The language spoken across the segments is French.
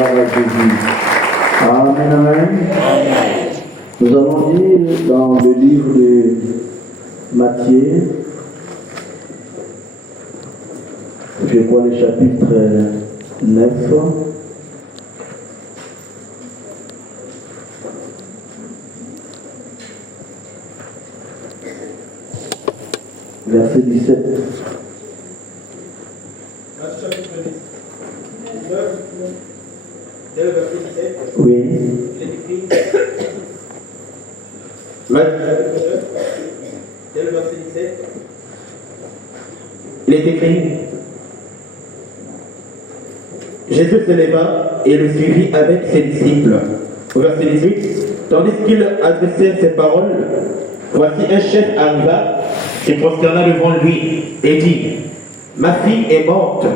Gloire à Jésus. Amen, amen. Nous allons lire dans le livre de Matthieu, je crois le chapitre 9. Verset 17. Dès le verset 17, Oui. il est écrit. Dès le verset 17, il est écrit. Jésus se leva et le suivit avec ses disciples. Au verset 18, tandis qu'il adressait ces paroles, voici un chef arriva, se prosterna devant lui et dit, ma fille est morte.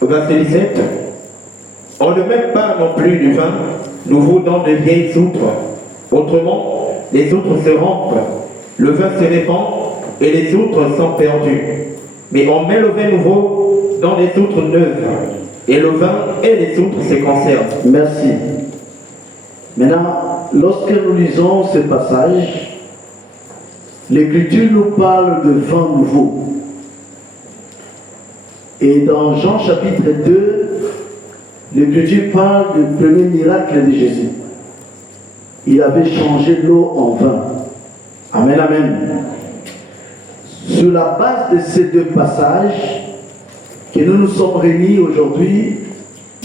Au verset 17, on ne met pas non plus du vin nouveau dans de vieilles outres. Autrement, les outres se rompent, le vin se répand et les outres sont perdues. Mais on met le vin nouveau dans des outres neuves, et le vin et les outres se conservent. Merci. Maintenant, lorsque nous lisons ce passage, l'Écriture nous parle de vin nouveau. Et dans Jean chapitre 2, l'Écriture parle du premier miracle de Jésus. Il avait changé l'eau en vin. Amen, amen. Sur la base de ces deux passages, que nous nous sommes réunis aujourd'hui,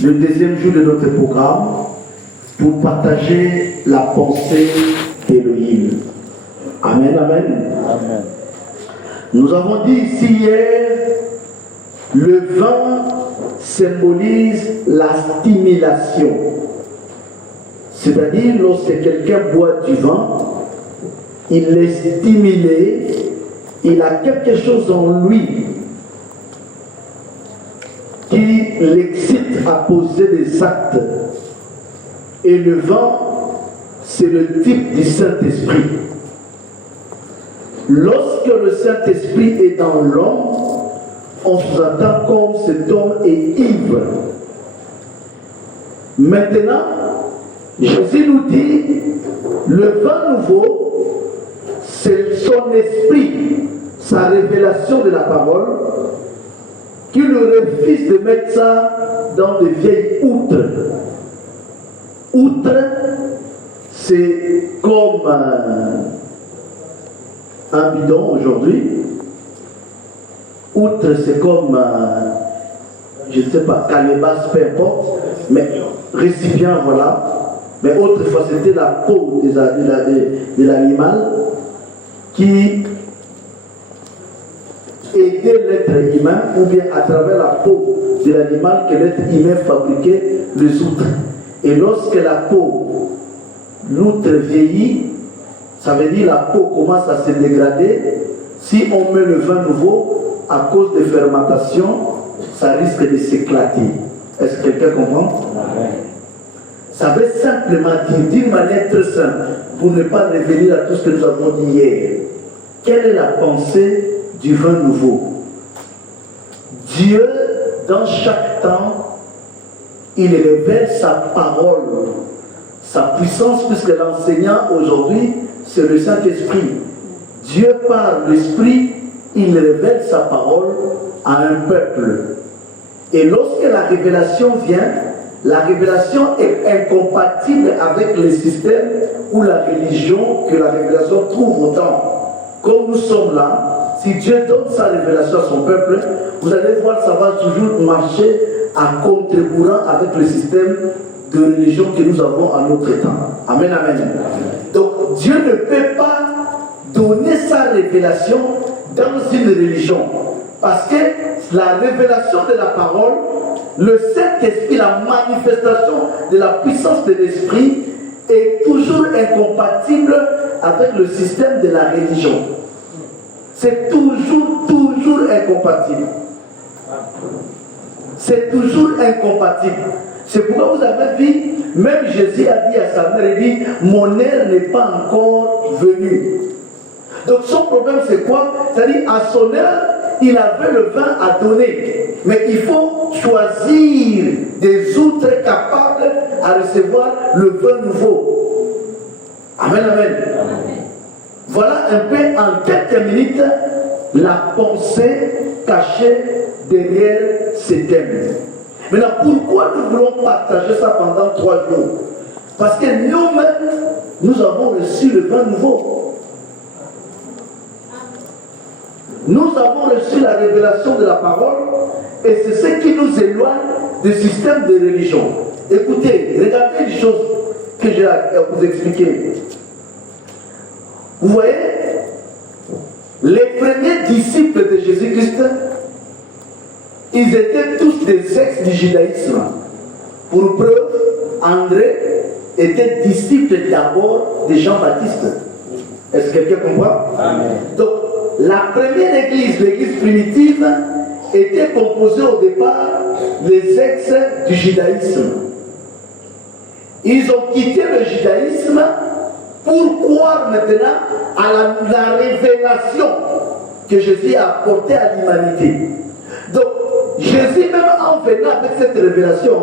le deuxième jour de notre programme, pour partager la pensée d'Élohim. Amen, amen. Amen. Nous avons dit ici hier, le vin symbolise la stimulation. C'est-à-dire, lorsque quelqu'un boit du vin, il est stimulé, il a quelque chose en lui qui l'excite à poser des actes. Et le vin, c'est le type du Saint-Esprit. Lorsque le Saint-Esprit est dans l'homme, on s'attend comme cet homme est ivre. Maintenant, Jésus nous dit, le vin nouveau, c'est son esprit, sa révélation de la parole, qui lui refuse de mettre ça dans de vieilles outres. Outre, c'est comme un bidon aujourd'hui. Outre, c'est comme, je ne sais pas, calebasse, peu importe, mais récipient, voilà. Mais autrefois, c'était la peau de l'animal qui aidait l'être humain, ou bien à travers la peau de l'animal que l'être humain fabriquait les outres. Et lorsque la peau, l'outre vieillit, ça veut dire la peau commence à se dégrader. Si on met le vin nouveau, à cause de fermentation, ça risque de s'éclater. Est-ce que quelqu'un comprend? Ça veut simplement dire, d'une manière très simple, pour ne pas revenir à tout ce que nous avons dit hier, quelle est la pensée du vin nouveau? Dieu, dans chaque temps, il révèle sa parole, sa puissance, puisque l'enseignant aujourd'hui, c'est le Saint-Esprit. Dieu, par l'Esprit, il révèle sa parole à un peuple. Et lorsque la révélation vient, la révélation est incompatible avec le système ou la religion que la révélation trouve autant. Comme nous sommes là, si Dieu donne sa révélation à son peuple, vous allez voir, ça va toujours marcher à contre-courant avec le système de religion que nous avons à notre temps. Amen, amen. Donc Dieu ne peut pas donner sa révélation dans une religion. Parce que la révélation de la parole, le Saint-Esprit, la manifestation de la puissance de l'Esprit est toujours incompatible avec le système de la religion. C'est toujours incompatible. C'est toujours incompatible. C'est pourquoi vous avez vu, même Jésus a dit à sa mère, il dit, mon heure n'est pas encore venue. Donc son problème c'est quoi? C'est-à-dire à son heure, il avait le vin à donner. Mais il faut choisir des outres capables à recevoir le vin nouveau. Amen, amen. Voilà un peu en quelques minutes la pensée cachée derrière ces thèmes. Maintenant, pourquoi nous voulons partager ça pendant 3 jours? Parce que nous-mêmes, nous avons reçu le vin nouveau. Nous avons reçu la révélation de la parole et c'est ce qui nous éloigne du système de religion. Écoutez, regardez les choses que j'ai à vous expliquer. Vous voyez, les premiers disciples de Jésus-Christ, ils étaient tous des ex du judaïsme. Pour preuve, André était disciple d'abord de Jean-Baptiste. Est-ce que quelqu'un comprend? Amen. Donc, la première église, l'église primitive, était composée au départ des ex du judaïsme. Ils ont quitté le judaïsme pour croire maintenant à la révélation que Jésus a apportée à l'humanité. Donc, Jésus, même en venant avec cette révélation,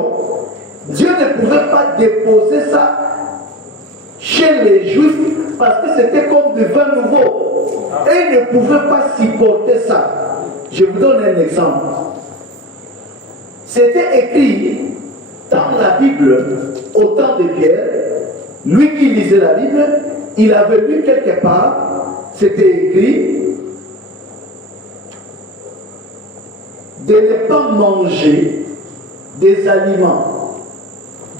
Dieu ne pouvait pas déposer ça chez les Juifs parce que c'était comme du vin nouveau. Et ils ne pouvaient pas supporter ça. Je vous donne un exemple. C'était écrit dans la Bible au temps de Pierre. Lui qui lisait la Bible, il avait lu quelque part, c'était écrit de ne pas manger des aliments,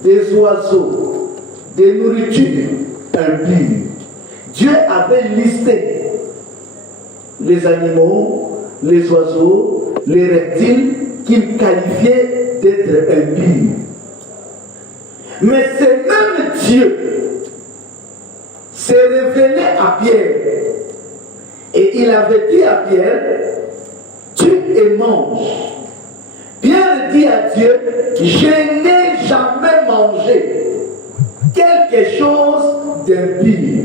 des oiseaux, des nourritures impures. Dieu avait listé les animaux, les oiseaux, les reptiles qu'il qualifiait d'être impurs. Mais ce même Dieu s'est révélé à Pierre et il avait dit à Pierre, tue et mange. Pierre dit à Dieu, je n'ai jamais mangé quelque chose d'impur.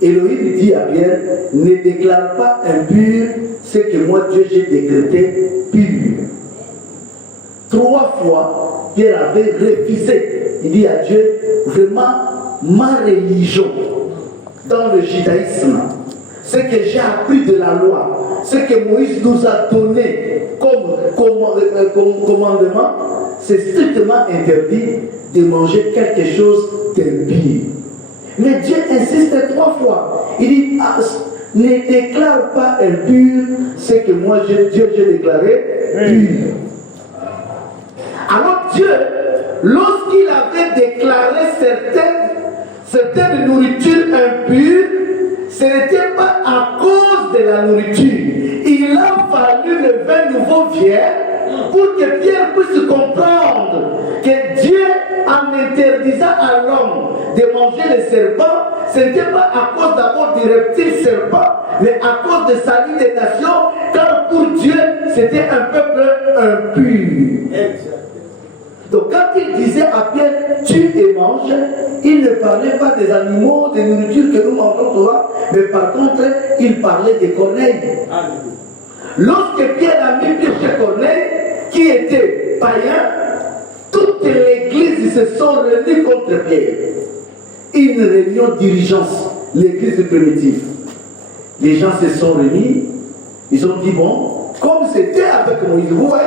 Elohim dit à Pierre, ne déclare pas impur ce que moi Dieu j'ai décrété pur. 3 fois, Pierre avait refusé. Il dit à Dieu, vraiment, ma religion dans le judaïsme, ce que j'ai appris de la loi, ce que Moïse nous a donné comme commandement, c'est strictement interdit de manger quelque chose d'impur. Mais Dieu insiste 3 fois. Il dit, ne déclare pas impur ce que moi Dieu j'ai déclaré pur. Alors Dieu, lorsqu'il avait déclaré certaines nourritures impures, ce n'était pas à cause de la nourriture. Il a fallu le vin nouveau vienne pour que Pierre puisse comprendre que Dieu, en interdisant à l'homme de manger les serpents, ce n'était pas à cause d'abord du reptile serpent, mais à cause de sa ligne des nations, car pour Dieu, c'était un peuple impur. Donc quand il disait à Pierre, tue et mange, il ne parlait pas des animaux, des nourritures que nous mangeons souvent, mais par contre, il parlait des corneilles. Lorsque Pierre a mis pied chez Corneille, qui était païen, toute l'église se sont réunies contre Pierre. Une réunion d'urgence, l'église primitive. Les gens se sont réunis, ils ont dit, bon, comme c'était avec Moïse, vous voyez,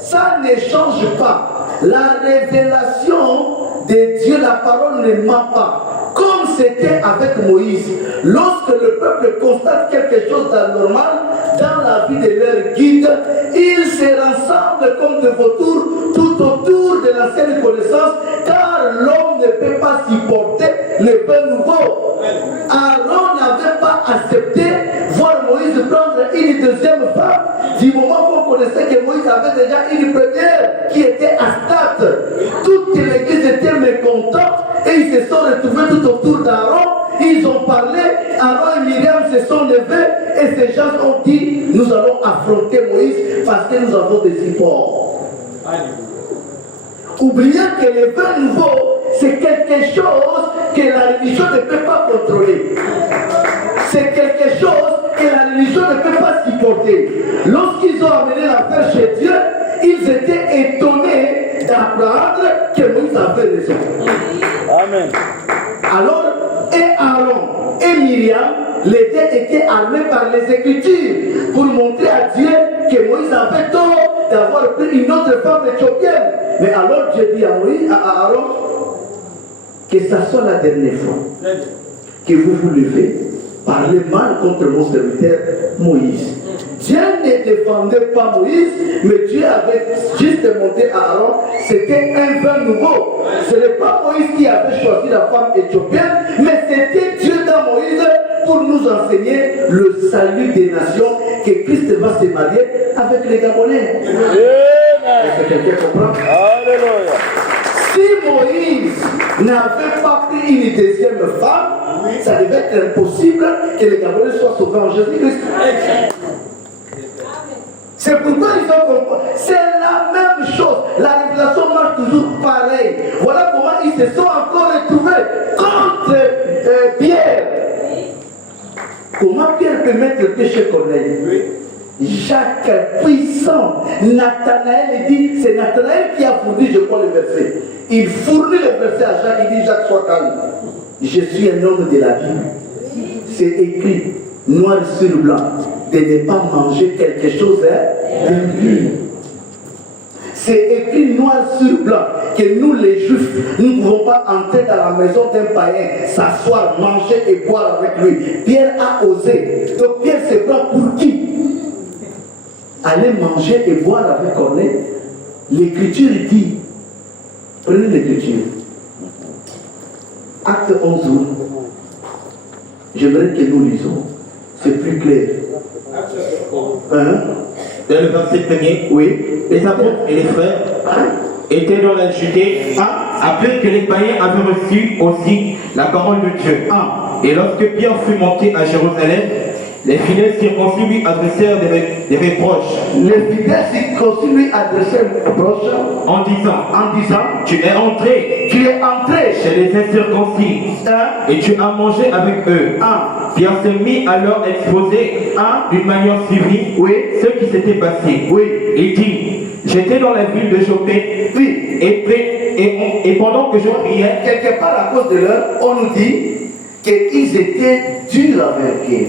ça ne change pas. La révélation de Dieu, la parole ne ment pas. Comme c'était avec Moïse, lorsque le peuple constate quelque chose d'anormal dans la vie de leur guide, ils se rassemblent comme des vautours tout autour de l'ancienne connaissance, car l'homme ne peut pas supporter le pain nouveau. Aaron n'avait pas accepté voir Moïse prendre une deuxième femme, du moment qu'on connaissait que Moïse avait déjà une première qui était Astarte. Toute l'église était mécontente et ils se sont retrouvés tout autour d'Aaron. Ils ont parlé, Aaron et Myriam se sont levés et ces gens ont dit, nous allons affronter Moïse parce que nous avons des supports. Oublions que le vin nouveau, c'est quelque chose que la religion ne peut pas contrôler. C'est quelque chose que et la religion ne peut pas s'y porter. Lorsqu'ils ont amené l'affaire chez Dieu, ils étaient étonnés d'apprendre que Moïse avait raison. Amen. Alors, et Aaron et Myriam étaient armés par les Écritures pour montrer à Dieu que Moïse avait tort d'avoir pris une autre femme éthiopienne. Mais alors Dieu dit à Moïse, à Aaron, que ça soit la dernière fois que vous vous levez, parlez mal contre mon serviteur Moïse. Dieu ne défendait pas Moïse, mais Dieu avait juste montré à Aaron, c'était un vin nouveau. Ce n'est pas Moïse qui avait choisi la femme éthiopienne, mais c'était Dieu dans Moïse pour nous enseigner le salut des nations, que Christ va se marier avec les Gabonais. Est-ce que quelqu'un comprend? Alléluia. Si Moïse n'avait pas pris une deuxième femme, ça devait être impossible que les Gabonais soient sauvés en Jésus-Christ. C'est pourquoi ils ont compris. C'est la même chose. La révélation marche toujours pareil. Voilà comment ils se sont encore retrouvés contre Pierre. Comment Pierre peut mettre le péché Corneille? Jacques puissant. Nathanaël dit, c'est Nathanaël qui a fourni, je crois, le verset. Il fournit le verset à Jacques, il dit, Jacques, sois calme. Je suis un homme de la Bible. C'est écrit, noir sur blanc, de ne pas manger quelque chose d'impur. C'est écrit noir sur blanc que nous les Juifs, nous ne pouvons pas entrer dans la maison d'un païen, s'asseoir, manger et boire avec lui. Pierre a osé. Donc Pierre se prend pour qui? Aller manger et boire avec Corneille. L'Écriture dit, prenez l'Écriture. Acte 11, j'aimerais que nous lisons. C'est plus clair. Dans le verset premier, oui, les apôtres et les frères étaient dans la Judée, après que les païens avaient reçu aussi la parole de Dieu. Et lorsque Pierre fut monté à Jérusalem, les fidèles circoncis lui adressèrent des reproches. Les fidèles circoncis lui adressèrent des reproches en disant, tu es entré chez les incirconcis et tu as mangé avec eux. Pierre s'est mis à leur exposer d'une manière suivie ce qui s'était passé. Il dit, j'étais dans la ville de Jopé et pendant que je priais, quelque part à cause de l'heure, on nous dit qu'ils étaient durs avec eux.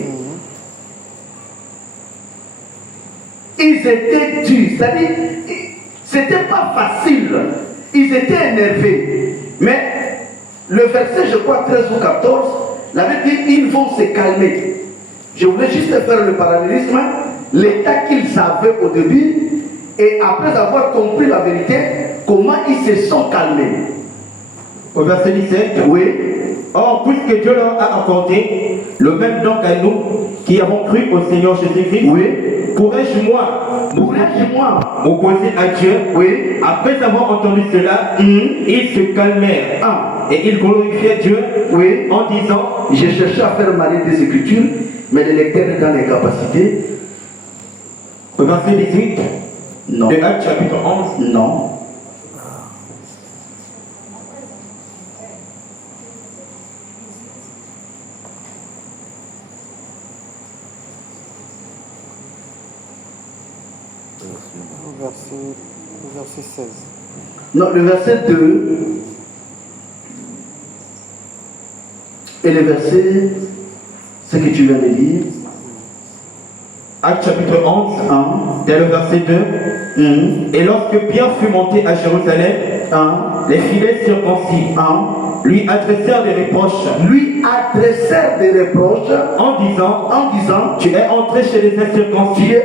Ils étaient durs, c'est-à-dire, c'était pas facile. Ils étaient énervés. Mais le verset, je crois, 13 ou 14, la Bible dit, ils vont se calmer. Je voulais juste faire le parallélisme, l'état qu'ils avaient au début, et après avoir compris la vérité, comment ils se sont calmés. Au verset 17, or, puisque Dieu leur a accordé le même don qu'à nous, qui avons cru au Seigneur Jésus-Christ, pourrais-je moi m'opposer à Dieu? Après avoir entendu cela, ils se calmèrent et ils glorifiaient Dieu en disant, j'ai cherché à faire marier des Écritures, mais le lecteur est dans les capacités. Au verset 18 non. de Actes chapitre 11, non. Verset 16. Non, le verset 2 et le verset, ce que tu viens de lire. Actes chapitre 11, dès le verset 2. Et lorsque Pierre fut monté à Jérusalem, les fidèles circoncis lui adressèrent des reproches. En disant, tu es entré chez les incirconcis.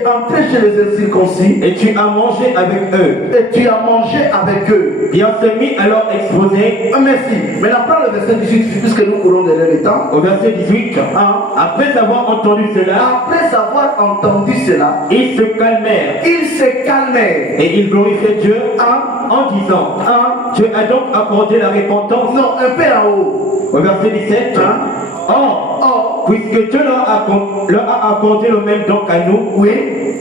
Et tu as mangé avec eux. Pierre se mit à leur exposer. Merci. Maintenant, prends le verset 18, puisque nous courons derrière le temps. Au verset 18, après avoir entendu cela, ils se calmèrent. Et ils glorifiaient Dieu en disant, Dieu a donc accordé la repentance. Non, un peu en haut. Au verset 17, or, puisque Dieu leur a accordé le même don qu'à nous,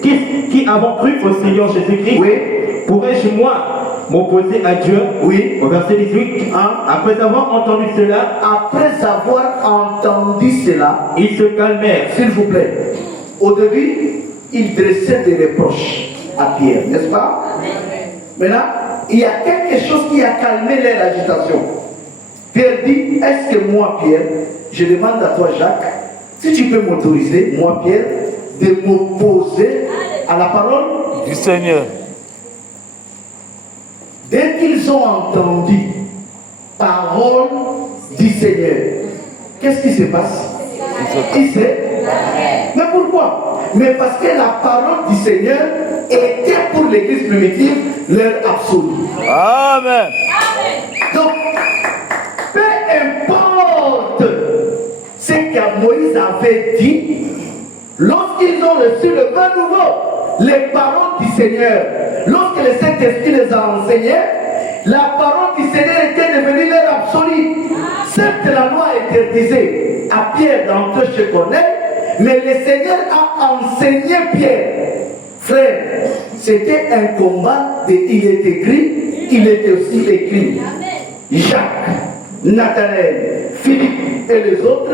qui avons cru au Seigneur Jésus-Christ, pourrais-je moi m'opposer à Dieu? Au verset 18, après avoir entendu cela, ils se calmèrent. S'il vous plaît. Au début, il dressait des reproches à Pierre, n'est-ce pas? Maintenant, il y a quelque chose qui a calmé leur agitation. Pierre dit, est-ce que moi, Pierre, je demande à toi, Jacques, si tu peux m'autoriser, moi, Pierre, de m'opposer à la parole Du Seigneur. Dès qu'ils ont entendu parole du Seigneur, qu'est-ce qui se passe? Ils se... Mais pourquoi? Mais parce que la parole du Seigneur était pour l'église primitive leur absolu. Amen. Donc, peu importe ce que Moïse avait dit, lorsqu'ils ont reçu le vin nouveau, les paroles du Seigneur, lorsque le Saint-Esprit les a enseignés, la parole du Seigneur était devenue leur absolue. Certes, la loi interdisait à Pierre d'entrer chez Corneille, mais le Seigneur a enseigné Pierre. Frère, c'était un combat il est écrit, il était aussi écrit. Jacques, Nathanaël, Philippe et les autres,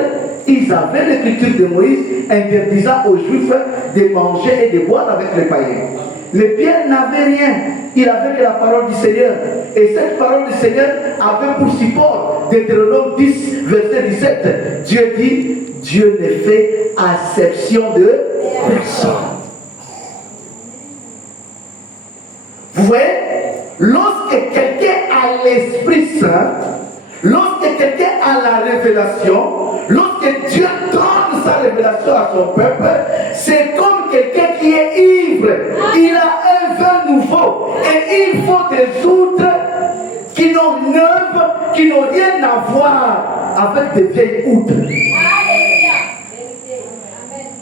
ils avaient l'écriture de Moïse interdisant aux Juifs de manger et de boire avec les païens. Mais Pierre n'avait rien, il avait que la parole du Seigneur. Et cette parole du Seigneur avait pour support Deutéronome 10, verset 17. Dieu dit, Dieu ne fait acception de personne. Vous voyez, lorsque quelqu'un a l'Esprit Saint, lorsque quelqu'un a la révélation, lorsque Dieu donne sa révélation à son peuple, c'est comme quelqu'un qui est ivre. Il a un vin nouveau et il faut des outres qui n'ont neuves, qui n'ont rien à voir avec des vieilles outres.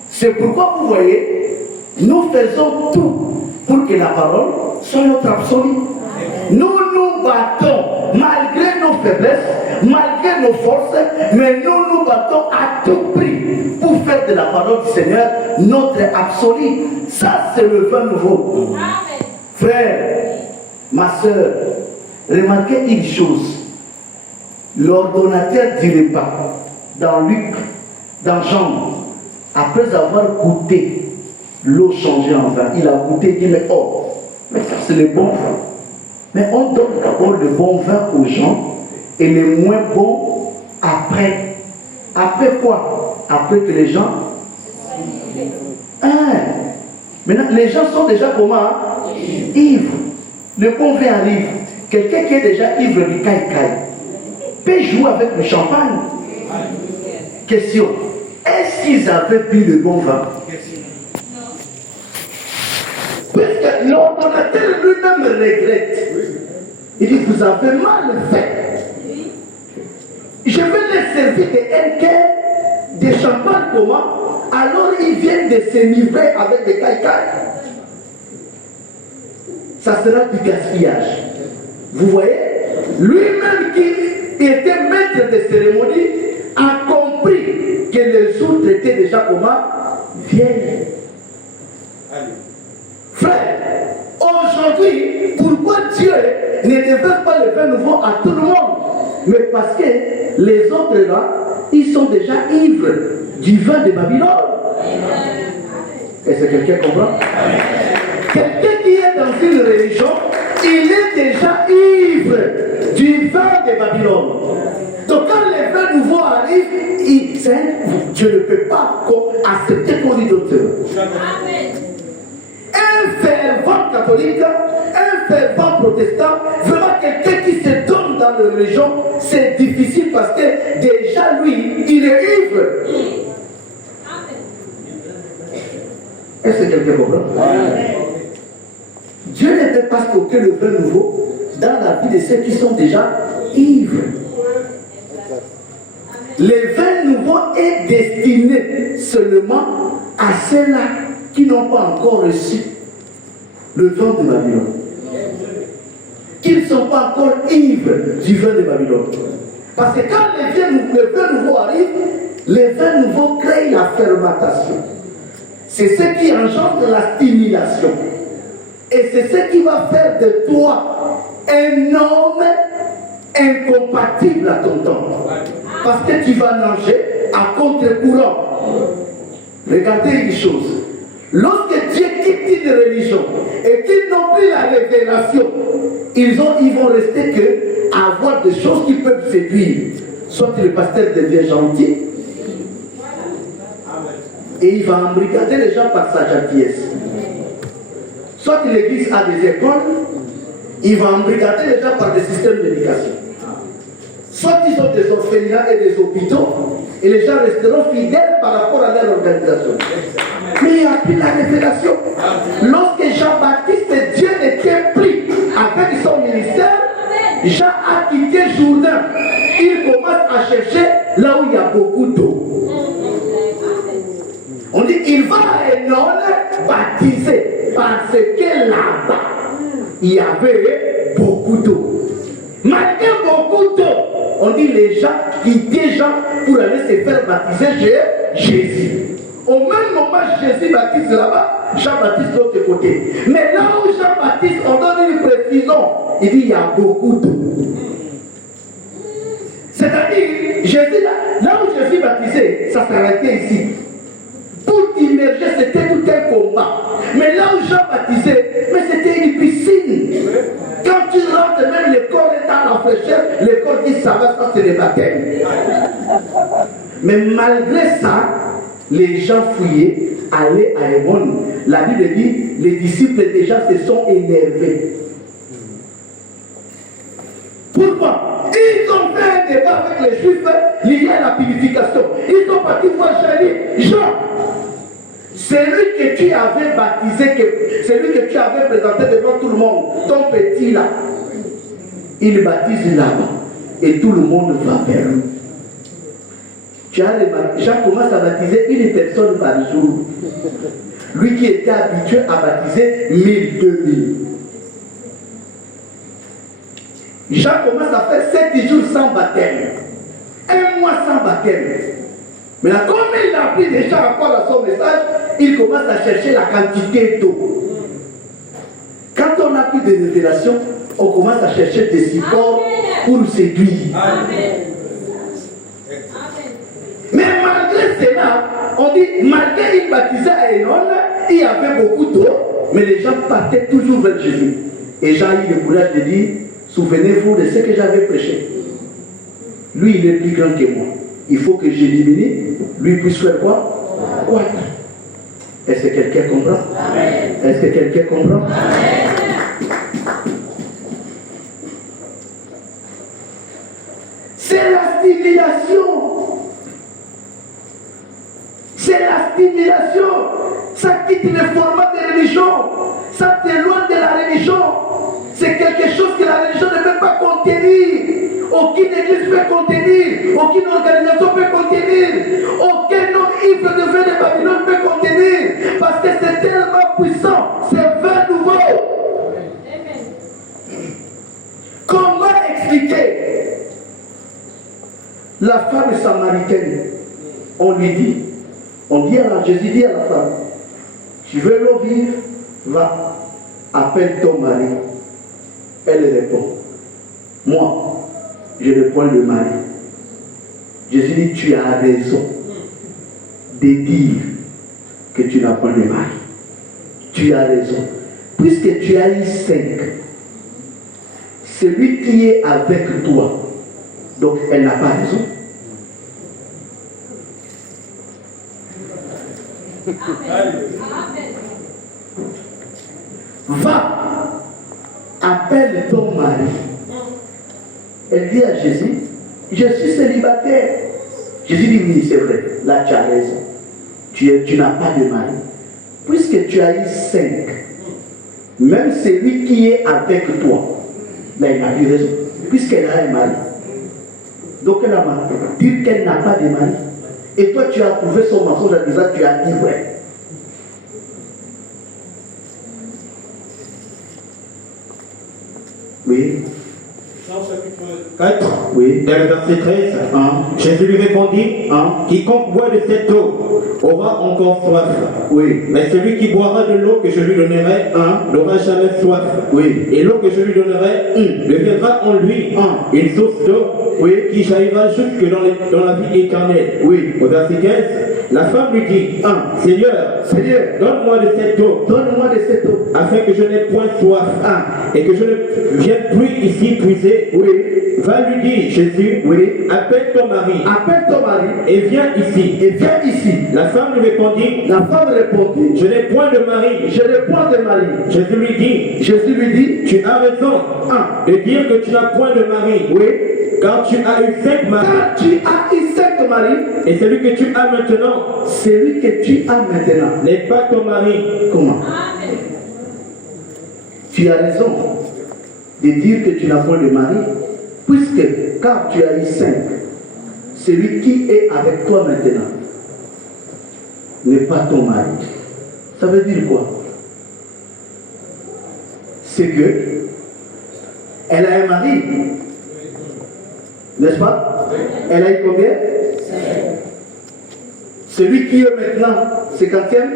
C'est pourquoi vous voyez, nous faisons tout pour que la parole soit notre absolu. Nous nous battons malgré nos faiblesses, malgré nos forces, mais nous nous battons à tout prix pour faire de la parole du Seigneur notre absolu. Ça, c'est le vin nouveau. Amen. Frère, ma soeur, remarquez une chose. L'ordonnateur du repas, dans Luc, dans Jean, après avoir goûté l'eau changée en vin, il a goûté et dit, mais oh, mais ça c'est le bon vin. Mais on donne d'abord le bon vin aux gens et les moins bons après. Après quoi? Après que les gens... Maintenant, les gens sont déjà comment? Ivres. Le bon vin arrive. Quelqu'un qui est déjà ivre du caille-caille peut jouer avec le champagne. Question. Est-ce qu'ils avaient bu le bon vin? Parce que l'ordonnateur lui-même regrette. Il dit, vous avez mal fait. Je vais les servir un cœur de champagne comment? Alors ils viennent de s'enivrer avec des caille-caille. Ça sera du gaspillage. Vous voyez? Lui-même qui était maître de cérémonie a compris que les autres étaient déjà comment? Vieilles. Frère, aujourd'hui, pourquoi Dieu ne déverse pas le vin nouveau à tout le monde? Mais parce que les autres là, ils sont déjà ivres du vin de Babylone. Est-ce que quelqu'un comprend? Quelqu'un qui est dans une religion, il est déjà ivre du vin de Babylone. Donc quand les vins nouveaux arrivent, Dieu ne peut pas accepter qu'on lui donne ça. Un fervent catholique, un fervent protestant, vraiment quelqu'un qui se donne dans la religion, c'est difficile parce que déjà lui, il est ivre. Est-ce que quelqu'un comprend? Dieu ne peut pas stocker le vin nouveau dans la vie de ceux qui sont déjà ivres. Le vin nouveau est destiné seulement à ceux-là qui n'ont pas encore reçu le vin de Babylone. Qui ne sont pas encore ivres du vin de Babylone. Parce que quand le vin nouveau arrive, le vin nouveau crée la fermentation. C'est ce qui engendre la stimulation. Et c'est ce qui va faire de toi un homme incompatible à ton temps. Parce que tu vas nager à contre-courant. Regardez une chose. Lorsque Dieu quitte une religion et qu'ils n'ont plus la révélation, ils vont rester que à avoir des choses qui peuvent séduire. Soit le pasteur devient gentil et il va embrigader les gens par sa gentillesse. Soit l'église a des écoles, il va embrigader les gens par des systèmes d'éducation. Soit ils ont des orphelinats et des hôpitaux, et les gens resteront fidèles par rapport à leur organisation. Mais il n'y a plus la révélation. Lorsque Jean-Baptiste, Dieu n'était plus avec son ministère, Jean a quitté Jourdain. Il commence à chercher là où il y a beaucoup d'eau. On dit il va à Enon baptiser parce que là-bas, il y avait beaucoup d'eau. Malgré beaucoup d'eau, on dit les gens quittaient Jean pour aller se faire baptiser chez Jésus. Au même moment, Jésus baptise là-bas, Jean baptise de l'autre côté. Mais là où Jean baptise, on donne une précision. Il dit il y a beaucoup d'eau. C'est-à-dire, Jésus, là où Jésus baptisait, ça s'arrêtait ici. Pour immerger, c'était tout un combat. Mais là où Jean baptisait, mais c'était une piscine. Quand tu rentres, même le corps est dans la fraîcheur, le corps dit ça va, ça c'est le baptême. Mais malgré ça, les gens fouillaient, allaient à Héron. La Bible dit, les disciples déjà se sont énervés. Pourquoi? Ils ont fait un débat avec les Juifs lié à la purification. Ils sont partis voir Jean. Celui que tu avais baptisé, celui que tu avais présenté devant tout le monde, ton petit là, il baptise là-bas et tout le monde va vers lui. Jean commence à baptiser une personne par jour. Lui qui était habitué à baptiser 1000, 2000. Jean commence à faire 7 jours sans baptême. 1 mois sans baptême. Mais là, comme il a appris déjà encore à son message, il commence à chercher la quantité d'eau. Quand on n'a plus de révélation, on commence à chercher des supports pour séduire. Amen. Mais malgré cela, on dit, malgré qu'il baptisait à Hénon, il y avait beaucoup d'eau, mais les gens partaient toujours vers Jésus. Et Jean a eu le courage de dire, souvenez-vous de ce que j'avais prêché. Lui, il est plus grand que moi. Il faut que je diminue, lui puisse faire quoi? Croître. Est-ce que quelqu'un comprend? Amen. Est-ce que quelqu'un comprend? Amen. C'est la stimulation. C'est la stimulation. Ça quitte le format de religion. Ça t'éloigne de la religion. C'est quelque chose que la religion ne peut pas contenir. Aucune église peut contenir. Aucune organisation peut contenir. Aucun homme ivre de vin de Babylone peut contenir. Parce que c'est tellement puissant. C'est vin nouveau. Amen. Comment expliquer? La femme samaritaine, on lui dit, Jésus dit à la femme, tu veux l'eau vive, va, appelle ton mari. Elle répond, moi, je ne prends le mari. Jésus dit, tu as raison de dire que tu n'as pas de mari. Tu as raison. Puisque tu as eu 5, celui qui est avec toi, donc elle n'a pas raison. Va, appelle ton mari. Elle dit à Jésus, je suis célibataire. Jésus dit, oui, c'est vrai, là tu as raison. Tu n'as pas de mari. Puisque tu as eu 5, même celui qui est avec toi, là il n'a plus raison. Puisqu'elle a un mari. Donc elle a dit qu'elle n'a pas de mari. Et toi tu as trouvé son mensonge en disant tu as dit vrai. Oui. Jean chapitre 4, oui. Vers le verset 13. Jésus lui répondit, quiconque boit de cette eau aura encore soif. Oui. Mais celui qui boira de l'eau que je lui donnerai n'aura jamais soif. Oui. Et l'eau que je lui donnerai deviendra en lui une source d'eau qui jaillira jusque dans la vie éternelle. Oui. Au verset 15, La femme lui dit, Seigneur, donne-moi de cette eau, afin que je n'ai point soif, et que je ne vienne plus ici puiser. Va lui dire, Jésus, appelle ton mari, et viens ici. La femme lui répondit, je n'ai point de mari. Jésus lui dit, tu as raison de dire que tu n'as point de mari. Car tu as eu 5 maris. Et celui que tu as maintenant, n'est pas ton mari. Comment? Tu as raison de dire que tu n'as point de mari, puisque car tu as eu 5, celui qui est avec toi maintenant n'est pas ton mari. Ça veut dire quoi? C'est que elle a un mari, n'est-ce pas? Elle a eu combien? Celui qui est maintenant, c'est quatrième.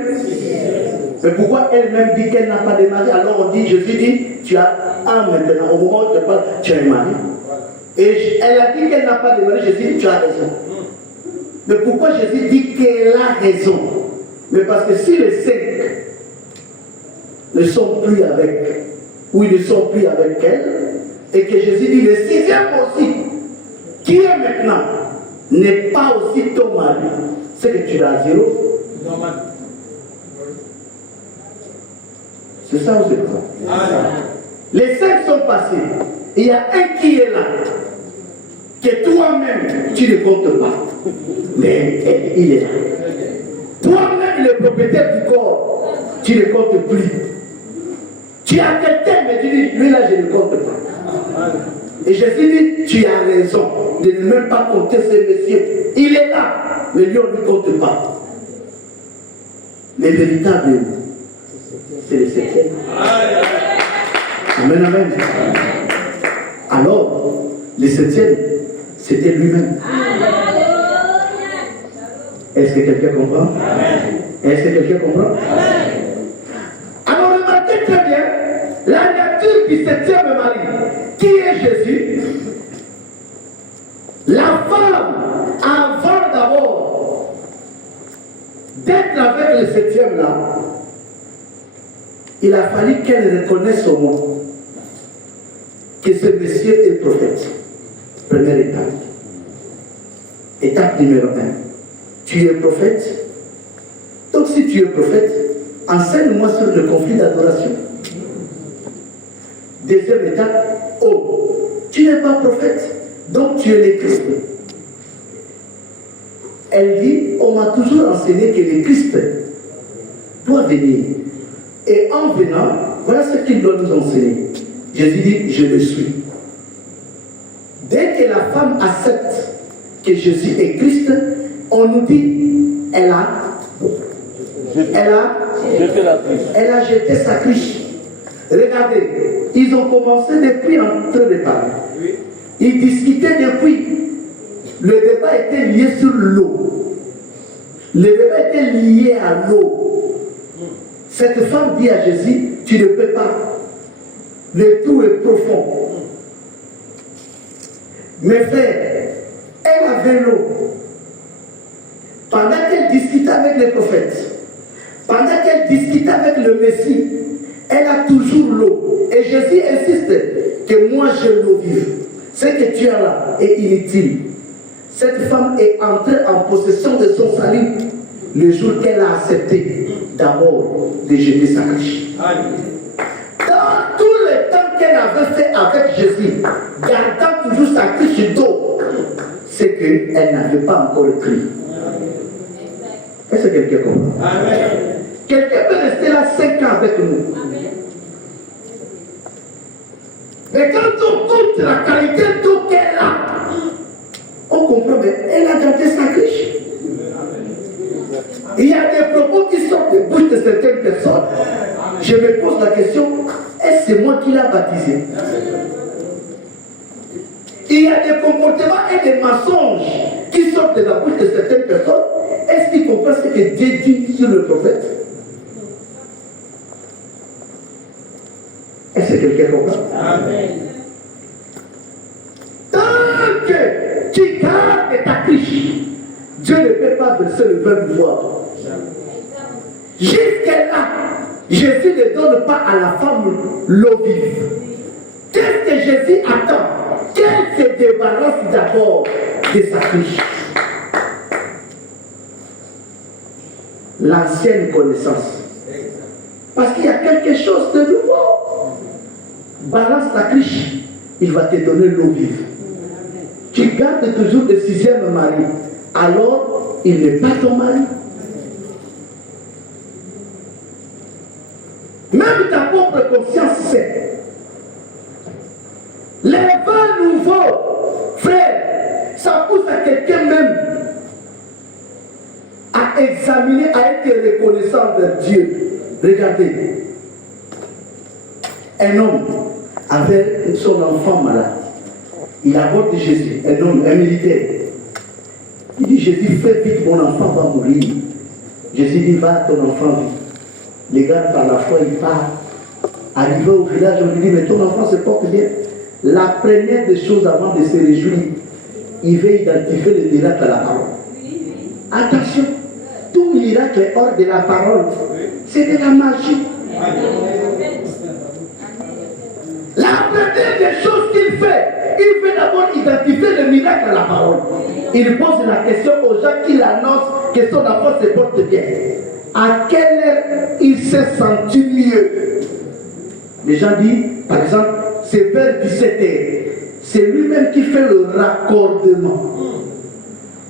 Mais pourquoi elle-même dit qu'elle n'a pas de mari? Alors on dit, Jésus dit, tu as un maintenant. Au moment où tu parles, tu as un mari. Et elle a dit qu'elle n'a pas de mari. Jésus dit, tu as raison. Mais pourquoi Jésus dit qu'elle a raison? Mais parce que si les 5 ne sont plus avec, ou ils ne sont plus avec elle, et que Jésus dit, le 6e aussi, qui est maintenant, n'est pas aussi ton mari, c'est que tu as 0. C'est ça ou c'est pas ça? Les 5 sont passés. Il y a un qui est là, que toi-même, tu ne comptes pas. Mais il est là. Toi-même, le propriétaire du corps, tu ne comptes plus. Tu as quelqu'un, mais tu dis, lui là, je ne compte pas. Et Jésus dit, tu as raison de ne même pas compter ce monsieur. Il est là, mais lui, on ne lui compte pas. Les véritables, c'est le 7e. Amen, amen. Alors, le 7e, c'était lui-même. Est-ce que quelqu'un comprend? Est-ce que quelqu'un comprend? Alors, remarquez très bien la nature du 7e mari. Qui est Jésus? La femme, avant d'abord d'être avec le 7e là, il a fallu qu'elle reconnaisse au moins que ce monsieur est prophète. Première étape. Étape numéro 1. Tu es prophète. Donc si tu es prophète, enseigne-moi sur le conflit d'adoration. Deuxième étape, tu n'es pas prophète, donc tu es le Christ. Elle dit, on m'a toujours enseigné que le Christ doit venir. Et en venant, voilà ce qu'il doit nous enseigner. Jésus dit, je le suis. Dès que la femme accepte que Jésus est Christ, on nous dit, elle a jeté sa cruche. Regardez, ils ont commencé depuis en train de parler. Ils discutaient depuis. Le débat était lié sur l'eau. Le débat était lié à l'eau. Cette femme dit à Jésus, tu ne peux pas. Le tout est profond. Mes frères, elle avait l'eau. Pendant qu'elle discutait avec les prophètes, pendant qu'elle discutait avec le Messie, elle a toujours l'eau. Et Jésus insiste que moi j'ai l'eau vive. Ce que tu as là est inutile. Cette femme est entrée en possession de son salut le jour qu'elle a accepté d'abord de jeter sa cruche. Dans tout le temps qu'elle avait fait avec Jésus, gardant toujours sa cruche d'eau, c'est qu'elle n'avait pas encore cru. Est-ce que quelqu'un comprend? Quelqu'un peut rester là 5 ans avec nous. Mais quand on compte la qualité d'eau qu'elle a, on comprend, mais elle a gardé sa cruche. Il y a des propos qui sortent des bouches de certaines personnes. Je me pose la question, est-ce que c'est moi qui l'ai baptisé? Il y a des comportements et des mensonges qui sortent de la bouche de certaines personnes. Est-ce qu'ils comprennent ce que Dieu dit sur le prophète? Est-ce que quelqu'un comprend? Amen. Tant que tu gardes ta cruche, Dieu ne peut pas verser le vin nouveau à toi. Jusqu'à là, Jésus ne donne pas à la femme l'eau vive. Qu'est-ce que Jésus attend? Qu'elle se débarrasse d'abord de sa fiche. L'ancienne connaissance. Parce qu'il y a quelque chose de nouveau. Balance ta criche, il va te donner l'eau vive. Tu gardes toujours le 6e mari, alors il n'est pas ton mari. Même ta propre conscience sait. Les vins nouveaux, frère, ça pousse à quelqu'un même à examiner, à être reconnaissant de Dieu. Regardez, un homme avait son enfant malade. Il aborde Jésus, un homme, un militaire. Il dit, Jésus, fais vite, mon enfant va mourir. Jésus dit, va, ton enfant vit. Les gars, par la foi, il part. Arrivé au village, on lui dit, mais ton enfant se porte bien. La première des choses avant de se réjouir, il veut identifier le miracle à la parole. Attention, tout miracle est hors de la parole. C'est de la magie. La première des choses qu'il fait, il veut d'abord identifier le miracle à la parole. Il pose la question aux gens qui l'annoncent que son enfant se porte bien. À quelle heure il s'est senti mieux? Les gens disent, par exemple, c'est vers 17h. C'est lui-même qui fait le raccordement.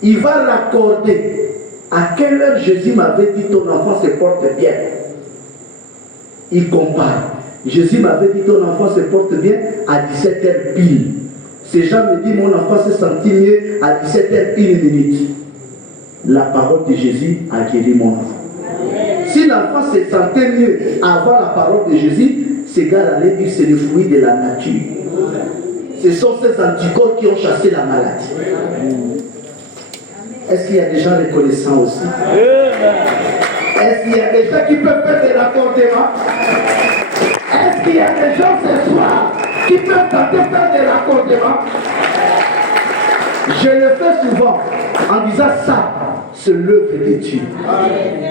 Il va raccorder. À quelle heure Jésus m'avait dit ton enfant se porte bien? Il compare. Jésus m'avait dit ton enfant se porte bien à 17h pile. Ces gens me disent mon enfant s'est senti mieux à 17h pile minute. La parole de Jésus a guéri mon enfant. Si l'enfant se sentait mieux avant la parole de Jésus, ces gars allaient dire c'est le fruit de la nature. Ce sont ces anticorps qui ont chassé la maladie. Est-ce qu'il y a des gens reconnaissants aussi? Est-ce qu'il y a des gens qui peuvent faire des raccordements? Est-ce qu'il y a des gens ce soir qui peuvent tenter de faire des raccordements? Je le fais souvent en disant ça, c'est l'œuvre de Dieu.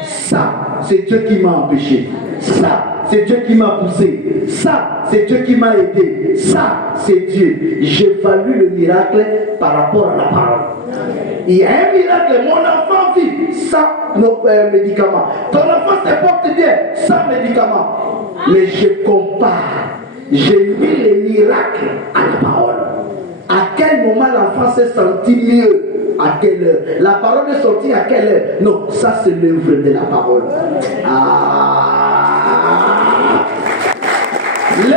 Ça, c'est Dieu qui m'a empêché. Ça, c'est Dieu qui m'a poussé. Ça, c'est Dieu qui m'a aidé. Ça, c'est Dieu. J'évalue le miracle par rapport à la parole. Il y a un miracle, mon enfant vit sans médicaments. Ton enfant se porte bien sans médicaments. Mais je compare. J'ai mis les miracles à la parole. À quel moment l'enfant s'est senti mieux? À quelle heure? La parole est sortie à quelle heure? Non, ça c'est l'œuvre de la parole. Les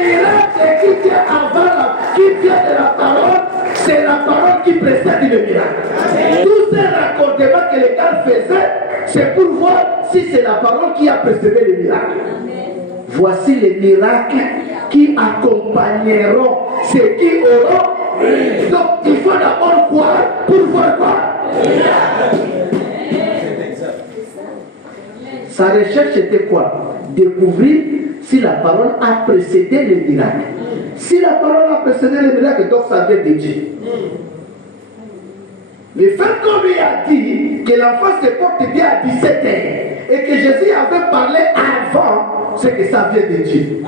miracles qui viennent avant, qui viennent de la parole, c'est la parole qui précède le miracle. Tous ces raccordements que les gars faisaient, c'est pour voir si c'est la parole qui a précédé le miracle. Voici les miracles qui accompagneront ceux qui auront. Donc il faut d'abord croire pour voir quoi? Sa recherche était quoi? Découvrir si la parole a précédé le miracle. Si la parole a précédé le miracle, donc ça vient de Dieu. Le fait qu'on lui a dit que l'enfant se porte bien à 17h et que Jésus avait parlé avant, c'est que ça vient de Dieu.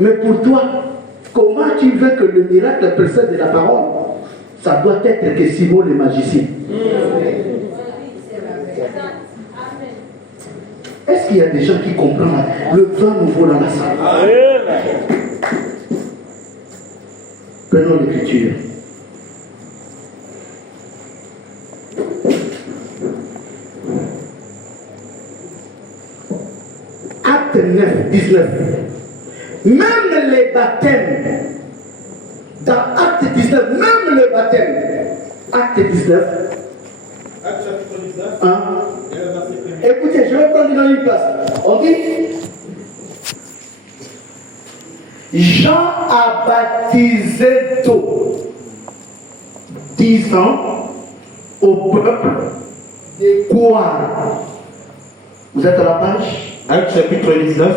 Mais pour toi, comment tu veux que le miracle précède de la parole? Ça doit être que Simon le magicien. Est-ce qu'il y a des gens qui comprennent le vin nouveau dans la salle? Prenons l'écriture. Acte 9, 19. Même les baptêmes, dans Acte 19, même le baptême, Acte 19, Acte chapitre 19, hein? et le verset 1er. Écoutez, je vais prendre dans une place. On dit Jean a baptisé d'eau, disant au peuple de croire. Vous êtes à la page? Actes chapitre 19,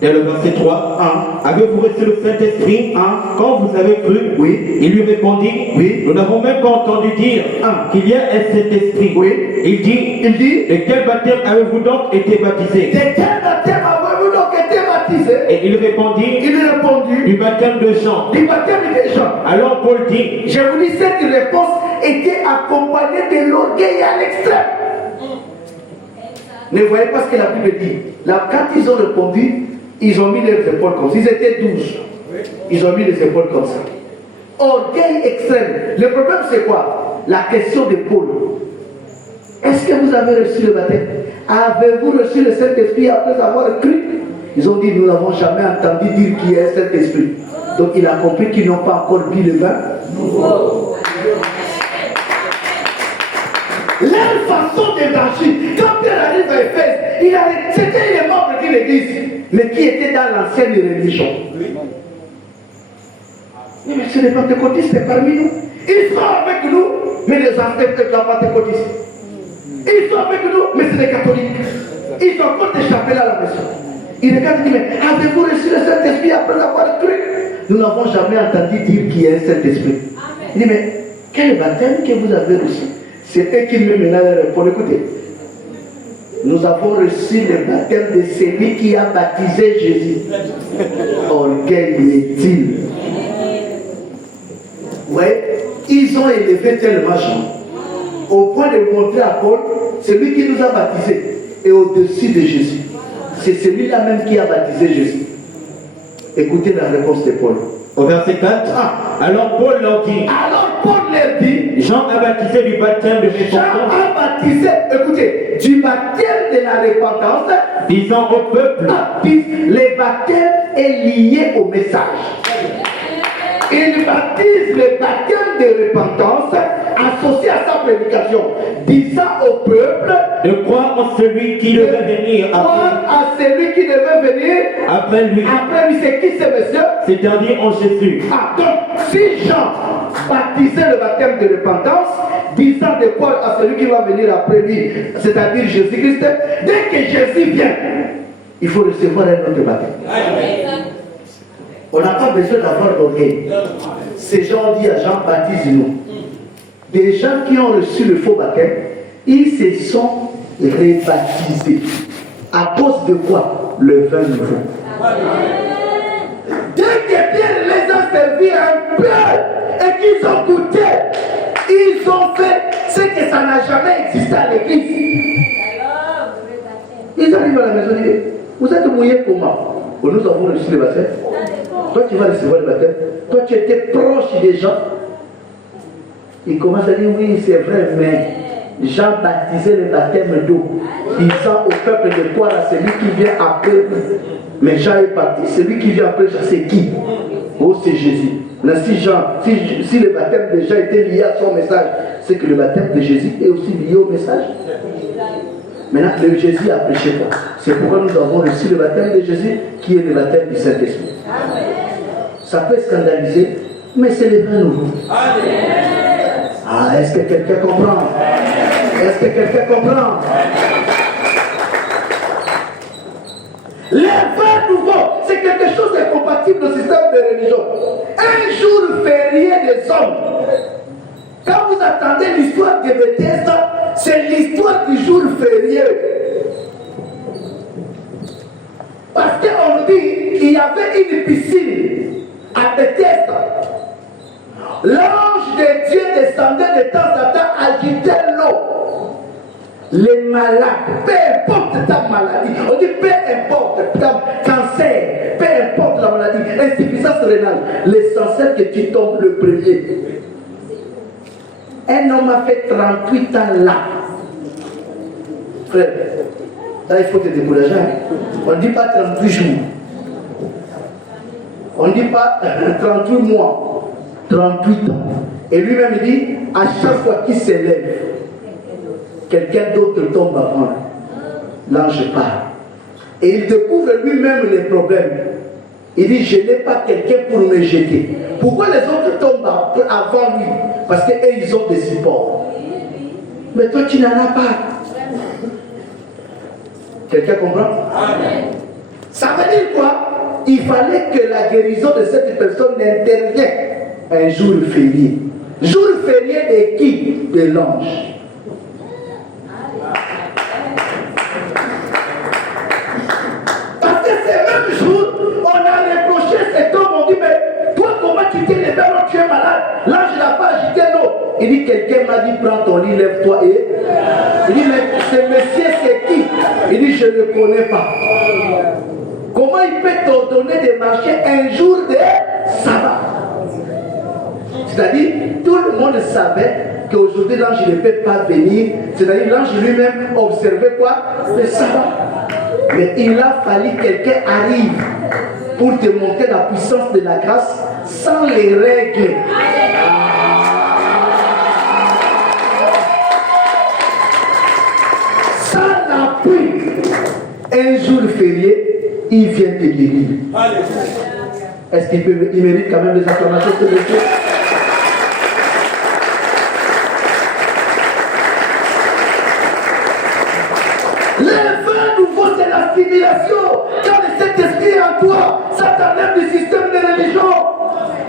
dès le verset 3. Avez-vous reçu le Saint-Esprit quand vous avez cru? Oui. Il lui répondit, Oui. Nous n'avons même pas entendu dire qu'il y a un Saint-Esprit. Oui. Il dit, De de quel baptême avez-vous donc été baptisé? quel baptême avez-vous donc été baptisé? Et il répondit, Il lui répondit, du baptême de Jean. du baptême de Jean. Alors Paul dit, Je vous dis, cette réponse était accompagnée de l'orgueil à l'extrême. Ne voyez pas ce que la Bible dit. Là, quand ils ont répondu, ils ont mis leurs épaules comme ça. Ils étaient 12. Ils ont mis les épaules comme ça. Orgueil extrême. Le problème, c'est quoi? La question de Paul. Est-ce que vous avez reçu le baptême? Avez-vous reçu le Saint-Esprit après avoir cru? Ils ont dit, nous n'avons jamais entendu dire qu'il y a un Saint-Esprit. Donc il a compris qu'ils n'ont pas encore bu le vin. Leur façon d'évangile, quand Pierre arrive à Éphèse, c'était les membres de l'église, mais qui étaient dans l'ancienne religion. Mais c'est les pentecôtistes parmi nous. Ils sont avec nous, mais les ancêtres de la pentecôtiste. Ils sont avec nous, mais c'est les catholiques. Ils sont contre des chapelles à la maison. Ils regardent et disent, mais avez-vous reçu le Saint-Esprit après avoir cru? Nous n'avons jamais entendu dire qu'il y a un Saint-Esprit. Il dit, mais quel baptême que vous avez reçu? C'est eux qui me maintenant répondent, écoutez, nous avons reçu le baptême de celui qui a baptisé Jésus. Orgueil est-il? Oui, ils ont élevé tellement Jean, au point de montrer à Paul, celui qui nous a baptisés est au-dessus de Jésus. C'est celui-là même qui a baptisé Jésus. Écoutez la réponse de Paul. Au verset 4, alors Paul leur dit, Jean a baptisé du baptême de repentance. Jean a baptisé, écoutez, du baptême de la repentance, disant au peuple, le baptême est lié au message. Il baptise le baptême de repentance associé à sa prédication, disant au peuple de croire en celui qui devait venir croire à celui qui devait venir après lui. Après lui, c'est qui ce monsieur? C'est-à-dire en Jésus. Donc, si Jean baptisait le baptême de repentance, disant de croire à celui qui va venir après lui, c'est-à-dire Jésus-Christ, dès que Jésus vient, il faut recevoir un autre baptême. On n'a pas besoin d'avoir d'orgueil. Ces gens disent à Jean, baptise-nous. Des gens qui ont reçu le faux baptême, ils se sont rebaptisés. À cause de quoi? Le vin nouveau. Dès que Pierre les a servis un peu et qu'ils ont goûté, ils ont fait ce que ça n'a jamais existé à l'église. Ils arrivent à la maison et disent, vous êtes mouillés comment? Nous avons reçu le baptême. Toi, tu vas recevoir le baptême. Toi, tu étais proche des gens. Il commence à dire, oui, c'est vrai, mais Jean baptisait le baptême d'eau, disant au peuple de croire à celui qui vient après. Mais Jean est parti. Celui qui vient après, c'est qui? Oh, c'est Jésus. Là, si le baptême de Jean était lié à son message, c'est que le baptême de Jésus est aussi lié au message. Maintenant, le Jésus a prêché quoi? C'est pourquoi nous avons reçu le baptême de Jésus, qui est le baptême du Saint-Esprit. Ça peut scandaliser, mais c'est le vin nouveau. Ah, est-ce que quelqu'un comprend? Est-ce que quelqu'un comprend? Les vins nouveaux, c'est quelque chose d'incompatible au système de religion. Un jour férié des hommes. Quand vous attendez l'histoire de Bethesda, c'est l'histoire du jour férié. Parce qu'on nous dit qu'il y avait une piscine à Bethesda. L'ange de Dieu descendait de temps en temps, agitait l'eau. Les malades, peu importe ta maladie, on dit peu importe ta cancer, peu importe la maladie, insuffisance rénale, l'essentiel que tu tombes le premier. Un homme a fait 38 ans là. Frère, là il faut te décourager. On ne dit pas 38 jours. On ne dit pas 38 mois. 38 ans. Et lui-même il dit, à chaque fois qu'il s'élève, quelqu'un d'autre tombe avant. L'ange part. Et il découvre lui-même les problèmes. Il dit, je n'ai pas quelqu'un pour me jeter. Pourquoi les autres tombent avant lui? Parce qu'eux, ils ont des supports. Mais toi, tu n'en as pas. Quelqu'un comprend? Amen. Ça veut dire quoi? Il fallait que la guérison de cette personne intervienne un jour férié. Jour férié de qui? De l'ange. Parce que ce même jour, on a reproché cet homme, on dit, mais toi comment tu t'es levé alors tu es malade? L'ange n'a pas agité l'eau. Il dit, quelqu'un m'a dit, prends ton lit, lève-toi et... Il dit, mais ce monsieur c'est qui? Il dit, je ne connais pas. Comment il peut t'ordonner de marcher un jour de sabbat? C'est-à-dire, tout le monde savait qu'aujourd'hui l'ange ne peut pas venir. C'est-à-dire, l'ange lui-même observait quoi? Le sabbat. Mais il a fallu que quelqu'un arrive pour te montrer la puissance de la grâce sans les règles. Sans l'appui. Un jour férié, il vient te guérir. Est-ce qu'il mérite quand même des acclamations de Dieu? Le vin nouveau, c'est l'assimilation. Quand le Saint-Esprit est en toi, ça t'enlève du système de religion.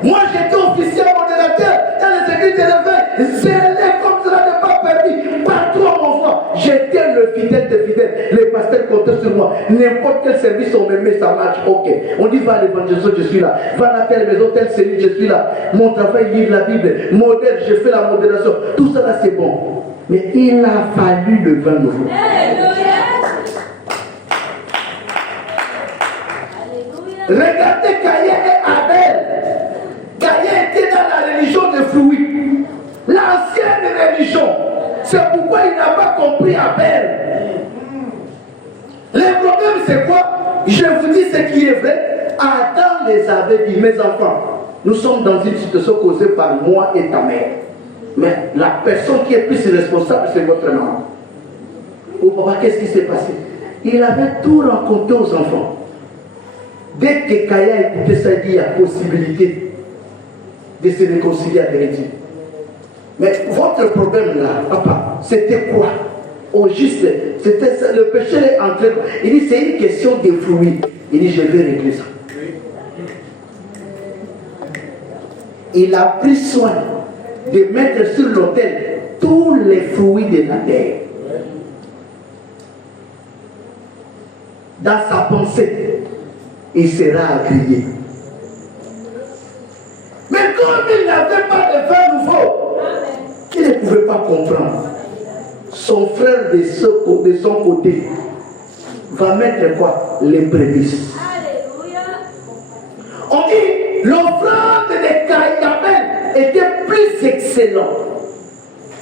Moi, j'étais officier modérateur. Quand le Seigneur te réveille, zélé comme cela n'est pas permis. Partout à mon frère, j'étais le fidèle des fidèles. Les pasteurs comptaient sur moi. N'importe quel service on me met, ça marche. Ok. On dit va à l'évangélisation, je suis là. Va à telle maison, telle cellule, je suis là. Mon travail, livre la Bible. Modèle, je fais la modération. Tout ça là, c'est bon. Mais il a fallu le vin nouveau. Regardez Caïn et Abel. Caïn était dans la religion des fruits. L'ancienne religion. C'est pourquoi il n'a pas compris Abel. Le problème c'est quoi? Je vous dis ce qui est vrai. Adam les avait dit, mes enfants, nous sommes dans une situation causée par moi et ta mère. Mais la personne qui est plus responsable, c'est votre maman. Oh papa, qu'est-ce qui s'est passé? Il avait tout raconté aux enfants. Dès que Caïn a écouté ça, il dit, il y a possibilité de se réconcilier avec Dieu. Mais votre problème là, papa, c'était quoi? Au juste, c'était ça, le péché est entré. Il dit, c'est une question de fruits. Il dit, je vais régler ça. Il a pris soin de mettre sur l'autel tous les fruits de la terre. Dans sa pensée, il sera agréé. Mais comme il n'avait pas de vin nouveau, il ne pouvait pas comprendre. Son frère de son côté va mettre quoi? Les prémices. On dit l'offrande de Caïn était plus excellente.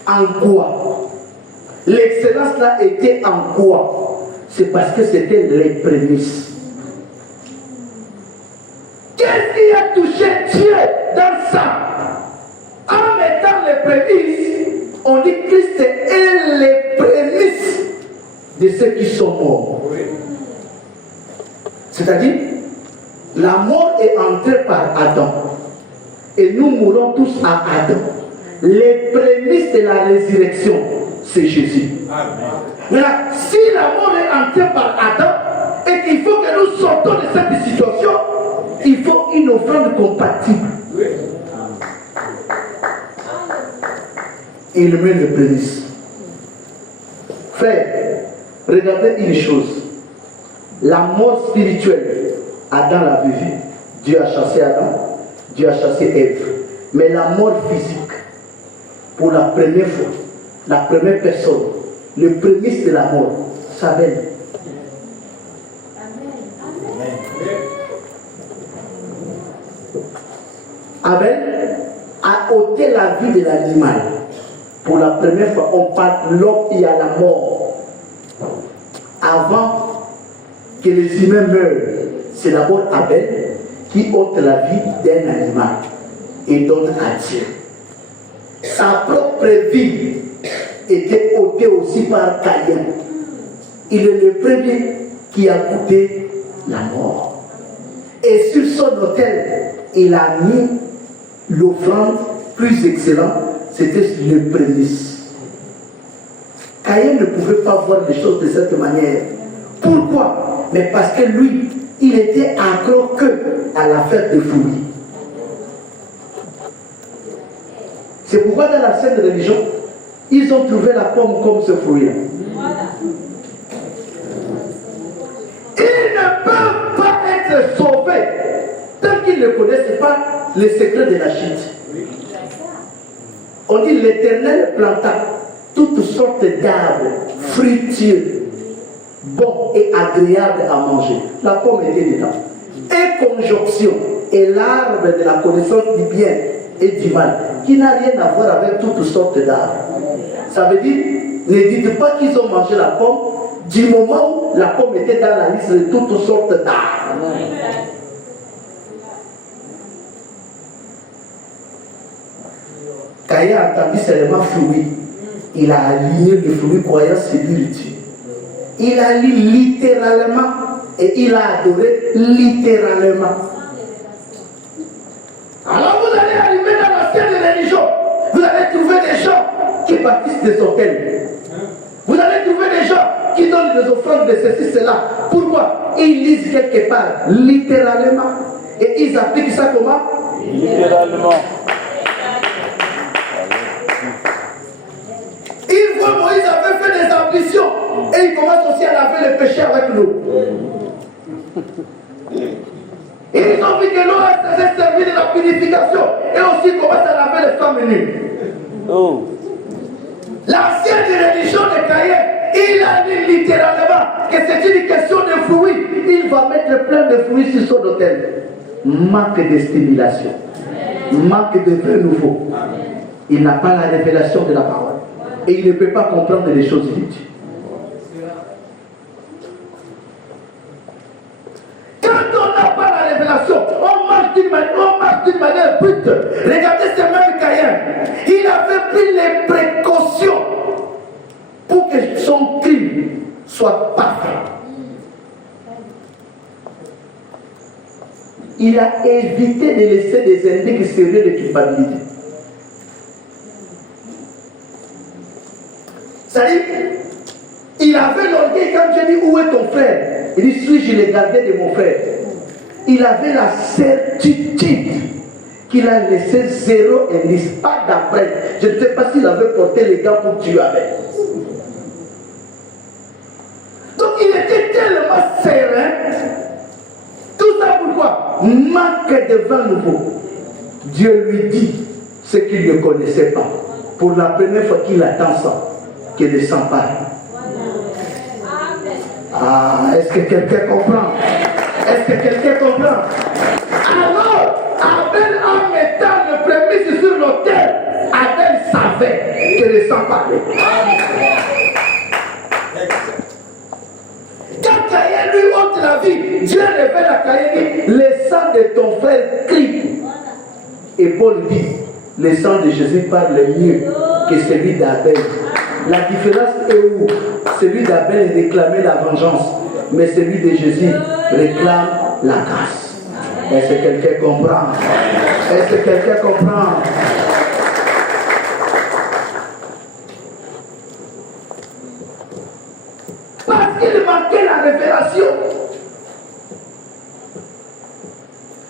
En quoi? L'excellence là était en quoi? C'est parce que c'était les prémices. Qu'est-ce qui a touché Dieu dans ça? En mettant les prémices, on dit que Christ est les prémices de ceux qui sont morts. C'est-à-dire, la mort est entrée par Adam. Et nous mourons tous à Adam. Les prémices de la résurrection, c'est Jésus. Maintenant, si la mort est entrée par Adam, et qu'il faut que nous sortons de cette situation, il faut une offrande compatible. Il met le prémices. Frère, regardez une chose. La mort spirituelle, Adam l'avait vue. Dieu a chassé Adam, Dieu a chassé Ève. Mais la mort physique, pour la première fois, la première personne, le prémisse de la mort, s'appelle. Abel a ôté la vie de l'animal. Pour la première fois, on parle de l'homme et à la mort. Avant que les humains meurent, c'est d'abord Abel qui ôte la vie d'un animal et donne à Dieu. Sa propre vie était ôtée aussi par Caïn. Il est le premier qui a goûté la mort. Et sur son autel, il a mis l'offrande plus excellente, c'était le prémices. Caïn ne pouvait pas voir les choses de cette manière. Pourquoi? Mais parce que lui, il était accro que à la fête des fruits. C'est pourquoi dans la scène de religion, ils ont trouvé la pomme comme ce fruit-là. Ils ne peuvent pas être sauvés tant qu'ils ne connaissent pas les secrets de la chute. On dit l'Éternel planta toutes sortes d'arbres fructueux, bons et agréables à manger. La pomme était dedans. Et conjonction est l'arbre de la connaissance du bien et du mal, qui n'a rien à voir avec toutes sortes d'arbres. Ça veut dire, ne dites pas qu'ils ont mangé la pomme du moment où la pomme était dans la liste de toutes sortes d'arbres. Caïn a entendu seulement fruit. Il a aligné le fruit croyant spirituel. Il a lu littéralement et il a adoré littéralement. Alors vous allez arriver dans la scène de religion, vous allez trouver des gens qui bâtissent des hôtels. Vous allez trouver des gens qui donnent des offrandes de ceci, cela. Pourquoi? Ils lisent quelque part, littéralement. Et ils appliquent ça comment? Littéralement. Ils voient Moïse avait fait des ambitions et il commence aussi à laver le péché avec l'eau. Et ils ont vu que l'eau a servi de la purification et aussi commence à laver les femmes nues. Oh. L'ancienne religion de Caïn, il a dit littéralement que c'est une question de fruits. Il va mettre plein de fruits sur son autel. Manque de stimulation, manque de vin nouveau. Il n'a pas la révélation de la parole. Et il ne peut pas comprendre les choses inutiles. Quand on n'a pas la révélation, on marche d'une manière brute. Regardez ce même Caïn. Il avait pris les précautions pour que son crime soit parfait. Il a évité de laisser des indices sérieux de culpabilité. C'est-à-dire, il avait l'orgueil quand je dis où est ton frère? Il dit suis-je le gardien de mon frère? Il avait la certitude qu'il a laissé zéro indice, pas d'après. Je ne sais pas s'il avait porté les gants pour tuer avec. Donc il était tellement serein. Tout ça pourquoi? Manque de vin nouveau. Dieu lui dit ce qu'il ne connaissait pas. Pour la première fois qu'il attend ça. Qu'il ne sent pas. Ah, est-ce que quelqu'un comprend? Est-ce que quelqu'un comprend? Alors, Abel en mettant le prémisse sur l'autel, Abel savait qu'il ne sent pas. Quand Caïn lui ôte la vie, Dieu révèle à Caïn, le sang de ton frère crie. Et Paul dit, le sang de Jésus parle mieux que celui d'Abel. La différence est où? Celui d'Abel réclamait la vengeance, mais celui de Jésus réclame la grâce. Est-ce que quelqu'un comprend? Est-ce que quelqu'un comprend? Parce qu'il manquait la révélation.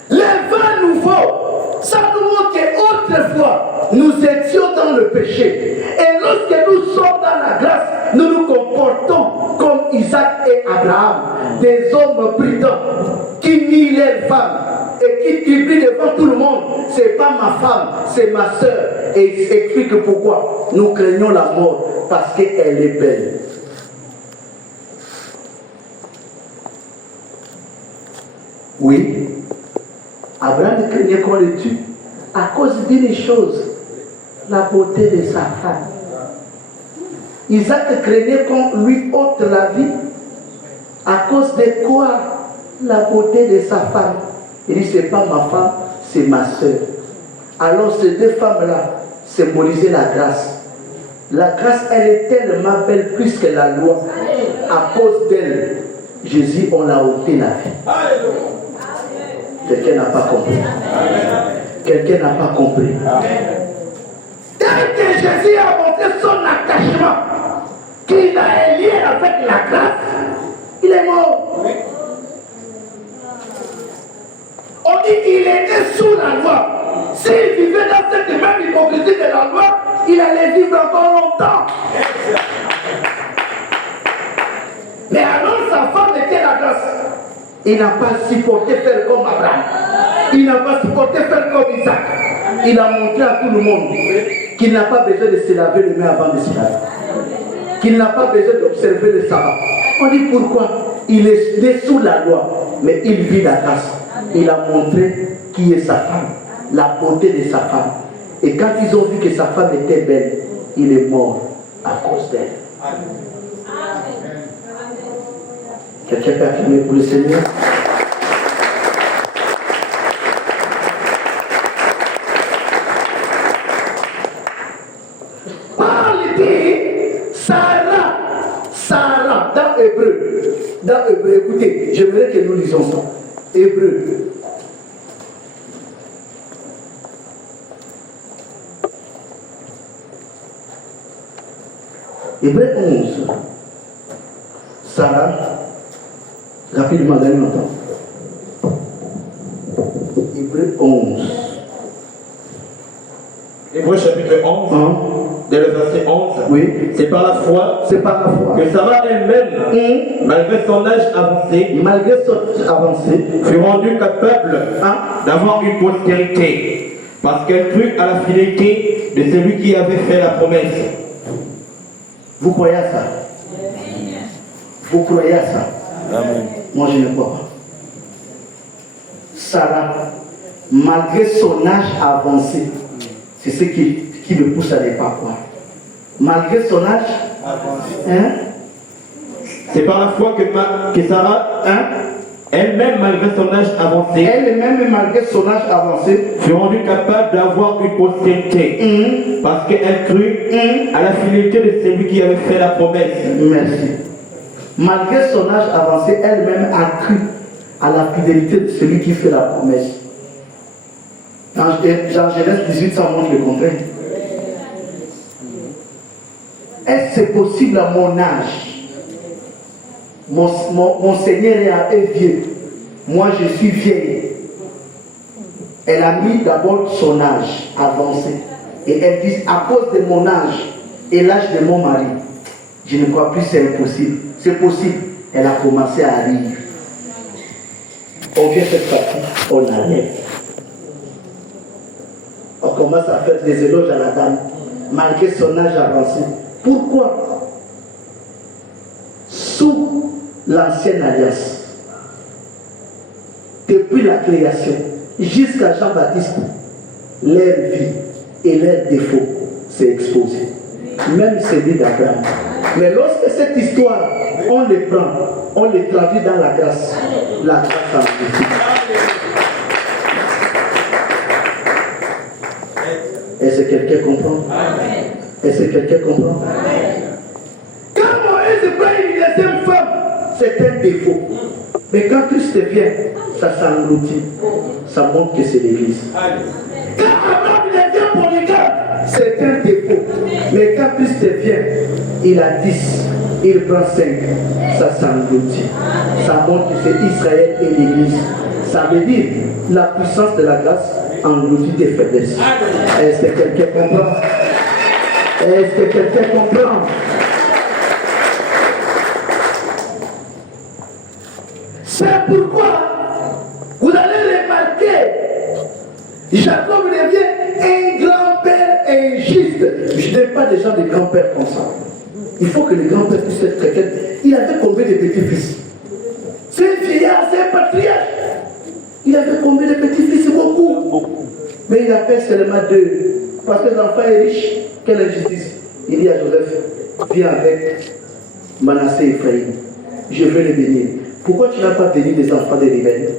Les vins nouveaux, ça nous montre qu'autrefois, nous étions dans le péché. Et lorsque nous sommes dans la grâce, nous nous comportons comme Isaac et Abraham, des hommes prudents qui nient leurs femmes et qui tribunent devant tout le monde. C'est pas ma femme, c'est ma soeur. Et il s'explique pourquoi nous craignons la mort, parce qu'elle est belle. Oui, Abraham craignait qu'on le tue à cause d'une chose, la beauté de sa femme. Isaac craignait qu'on lui ôte la vie à cause de quoi? La beauté de sa femme. Il dit, c'est pas ma femme, c'est ma soeur. Alors ces deux femmes-là symbolisaient la grâce. La grâce, elle est tellement belle plus que la loi. À cause d'elle, Jésus, on a ôté la vie. Quelqu'un n'a pas compris. Quelqu'un n'a pas compris. Dès que Jésus a montré son attachement, qu'il a un lien avec la grâce, Il est mort. On dit qu'il était sous la loi. S'il vivait dans cette même hypocrisie de la loi, il allait vivre encore longtemps. Mais alors sa femme était la grâce. Il n'a pas supporté faire comme Abraham. Il n'a pas supporté faire comme Isaac. Il a montré à tout le monde qu'il n'a pas besoin de se laver les mains avant de se laver. Qu'il n'a pas besoin d'observer le sabbat. On dit pourquoi? Il est sous la loi, mais il vit la grâce. Il a montré qui est sa femme, la beauté de sa femme. Et quand ils ont vu que sa femme était belle, il est mort à cause d'elle. Quelqu'un peut acclamer pour le Seigneur? Parle dit Sarah, dans Hébreu, écoutez, j'aimerais que nous lisons ça. Hébreu. Hébreu 11. Sarah, rapidement, donnez longtemps. Hébreu 11. Hébreu chapitre 11, dès le verset 11. Oui. C'est par la foi que Sarah elle-même, malgré son âge avancé, fut rendue capable d'avoir une postérité, parce qu'elle crut à la fidélité de celui qui avait fait la promesse. Vous croyez à ça? Vous croyez à ça? Amen. Moi, je ne crois pas. Sarah, malgré son âge avancé, c'est ce qui me pousse à ne pas croire. Malgré son âge avancé. C'est par la foi que Sarah, elle-même, malgré son âge avancé, fut rendue capable d'avoir une postérité, parce qu'elle crut à la fidélité de celui qui avait fait la promesse. Merci. Malgré son âge avancé, elle-même a cru à la fidélité de celui qui fait la promesse. Dans Genèse 18, ça montre le contraire. Est-ce que c'est possible à mon âge? Mon Seigneur est vieux. Moi, je suis vieille. Elle a mis d'abord son âge avancé. Et elle dit, à cause de mon âge et l'âge de mon mari, je ne crois plus que c'est impossible. C'est possible. Elle a commencé à rire. On vient cette partie, on enlève. On commence à faire des éloges à la dame, malgré son âge avancé. Pourquoi? Sous l'ancienne alliance, depuis la création jusqu'à Jean-Baptiste, leur vie et leurs défauts s'est exposé. Même celui d'Abraham. Mais lorsque cette histoire, on les prend, on les traduit dans la grâce en Jésus. Est-ce que quelqu'un comprend? Est-ce que quelqu'un comprend? Quand Moïse prend une deuxième femme, c'est un défaut. Mais quand Christ vient, ça s'engloutit. Ça montre que c'est l'Église. Quand Abraham devient polygame, c'est un défaut. Mais quand Christ vient, il a 10, il prend 5, ça s'engloutit. Ça montre que c'est Israël et l'Église. Ça veut dire la puissance de la grâce engloutit tes faiblesses. Est-ce que quelqu'un comprend? Est-ce que quelqu'un comprend? C'est pourquoi vous allez remarquer, Jacob devient un grand-père injuste. Je n'aime pas des gens de grand-père comme ça. Il faut que les grands-pères puissent être quelqu'un. Il avait combien de petits-fils? C'est un vieillard, c'est un patriarche. Il avait combien de petits-fils? Beaucoup. Mais il appelle seulement 2. Parce que l'enfant est riche. Quelle injustice? Il dit à Joseph, viens avec Manassé et Ephraïm. Je veux les bénir. Pourquoi tu n'as pas béni les enfants des rebelles?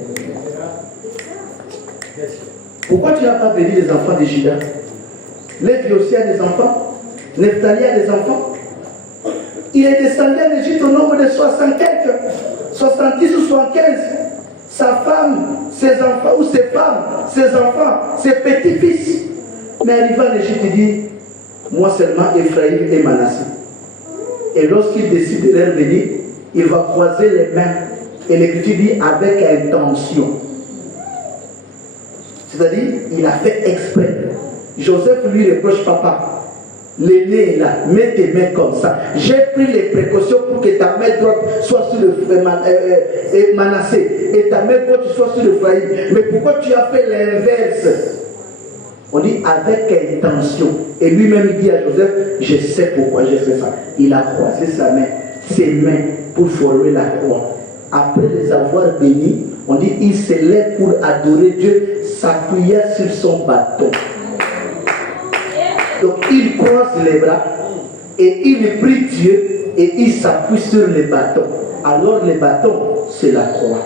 Pourquoi tu n'as pas béni les enfants de Juda? Lévi aussi a des enfants. Nephtali a des enfants. Il est descendu en Égypte au nombre de 60 quelques, 70 ou 75. Sa femme, ses enfants, ou ses femmes, ses enfants, ses petits-fils. Mais arrivé en Égypte, il dit, moi seulement Ephraïm et Manassé. Et lorsqu'il décide de leur bénir, il va croiser les mains. Et l'Écriture dit avec intention. C'est-à-dire, il a fait exprès. Joseph lui reproche, papa, l'aîné est là, mets tes mains comme ça. J'ai pris les précautions pour que ta main droite soit sur le Manassé et ta main gauche soit sur le Ephraïm. Mais pourquoi tu as fait l'inverse? On dit avec intention. Et lui-même il dit à Joseph, je sais pourquoi j'ai fait ça. Il a croisé ses mains pour former la croix. Après les avoir bénis, on dit il se lève pour adorer Dieu, s'appuyait sur son bâton. Donc il croise les bras et il prie Dieu et il s'appuie sur les bâtons. Alors les bâtons, c'est la croix.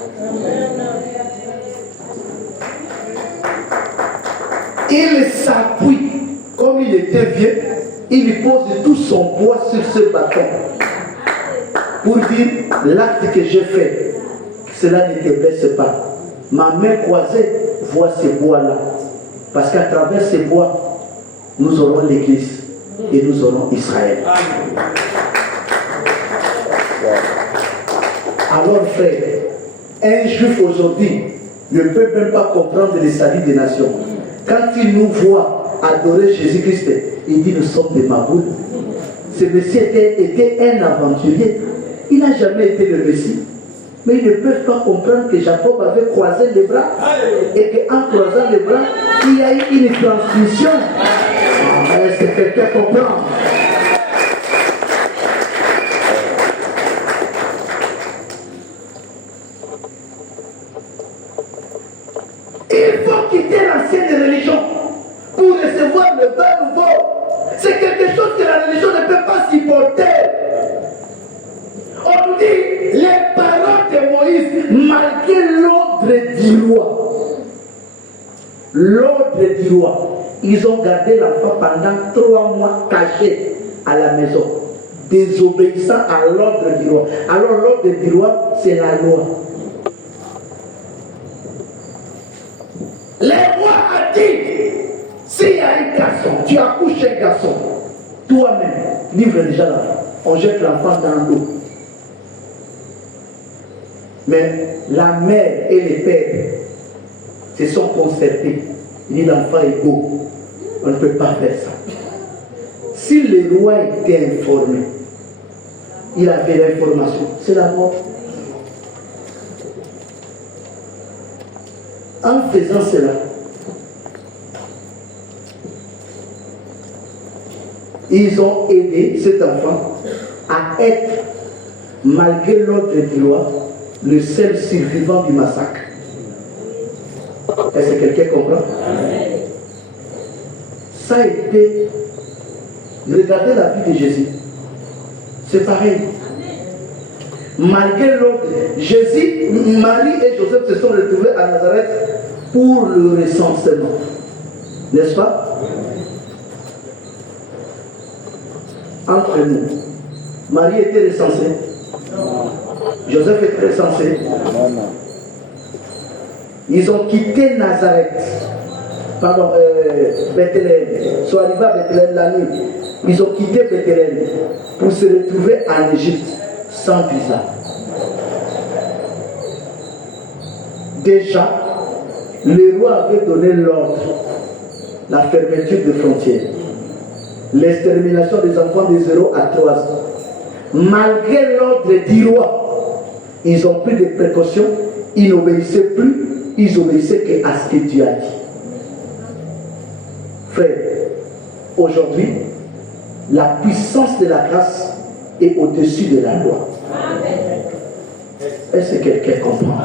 Il s'appuie, comme il était vieux, il pose tout son poids sur ce bâton. Pour dire, l'acte que j'ai fait, cela ne te blesse pas. Ma main croisée voit ces bois-là. Parce qu'à travers ces bois, nous aurons l'Église et nous aurons Israël. Alors frère, un juif aujourd'hui ne peut même pas comprendre le salut des nations. Quand il nous voit adorer Jésus-Christ, il dit nous sommes des Maboules. Ce Messie était un aventurier. Il n'a jamais été le Messie. Mais ils ne peuvent pas comprendre que Jacob avait croisé les bras et qu'en croisant les bras, il y a eu une transmission. Est-ce que quelqu'un comprend? Il faut quitter l'ancienne religion pour recevoir le vin nouveau. C'est quelque chose que la religion ne peut pas supporter. On nous dit les paroles de Moïse, malgré l'ordre du roi. L'ordre du roi. Ils ont gardé l'enfant pendant 3 mois caché à la maison, désobéissant à l'ordre du roi. Alors l'ordre du roi, c'est la loi. Le roi a dit, s'il y a un garçon, tu accouches un garçon, toi-même, livre déjà l'enfant. On jette l'enfant dans l'eau. Mais la mère et les pères se sont concertés. Il dit l'enfant est beau. On ne peut pas faire ça. Si le roi était informé, il avait l'information, c'est la mort. En faisant cela, ils ont aidé cet enfant à être, malgré l'ordre du roi, le seul survivant du massacre. Est-ce que quelqu'un comprend? Ça a été... Regardez la vie de Jésus. C'est pareil. Malgré l'ordre, Jésus, Marie et Joseph se sont retrouvés à Nazareth pour le recensement. N'est-ce pas? Entre nous, Marie était recensée. Joseph était recensé. Ils ont quitté Nazareth. Pardon, Bethléem. Ils sont arrivés à Bethléem la nuit. Ils ont quitté Bethléem pour se retrouver en Égypte sans visa. Déjà, le roi avait donné l'ordre, la fermeture des frontières, l'extermination des enfants de 0 à 3 ans. Malgré l'ordre du roi, ils ont pris des précautions, ils n'obéissaient plus, ils obéissaient qu'à ce que Dieu a dit. Frère, aujourd'hui, la puissance de la grâce est au-dessus de la loi. Est-ce que quelqu'un comprend?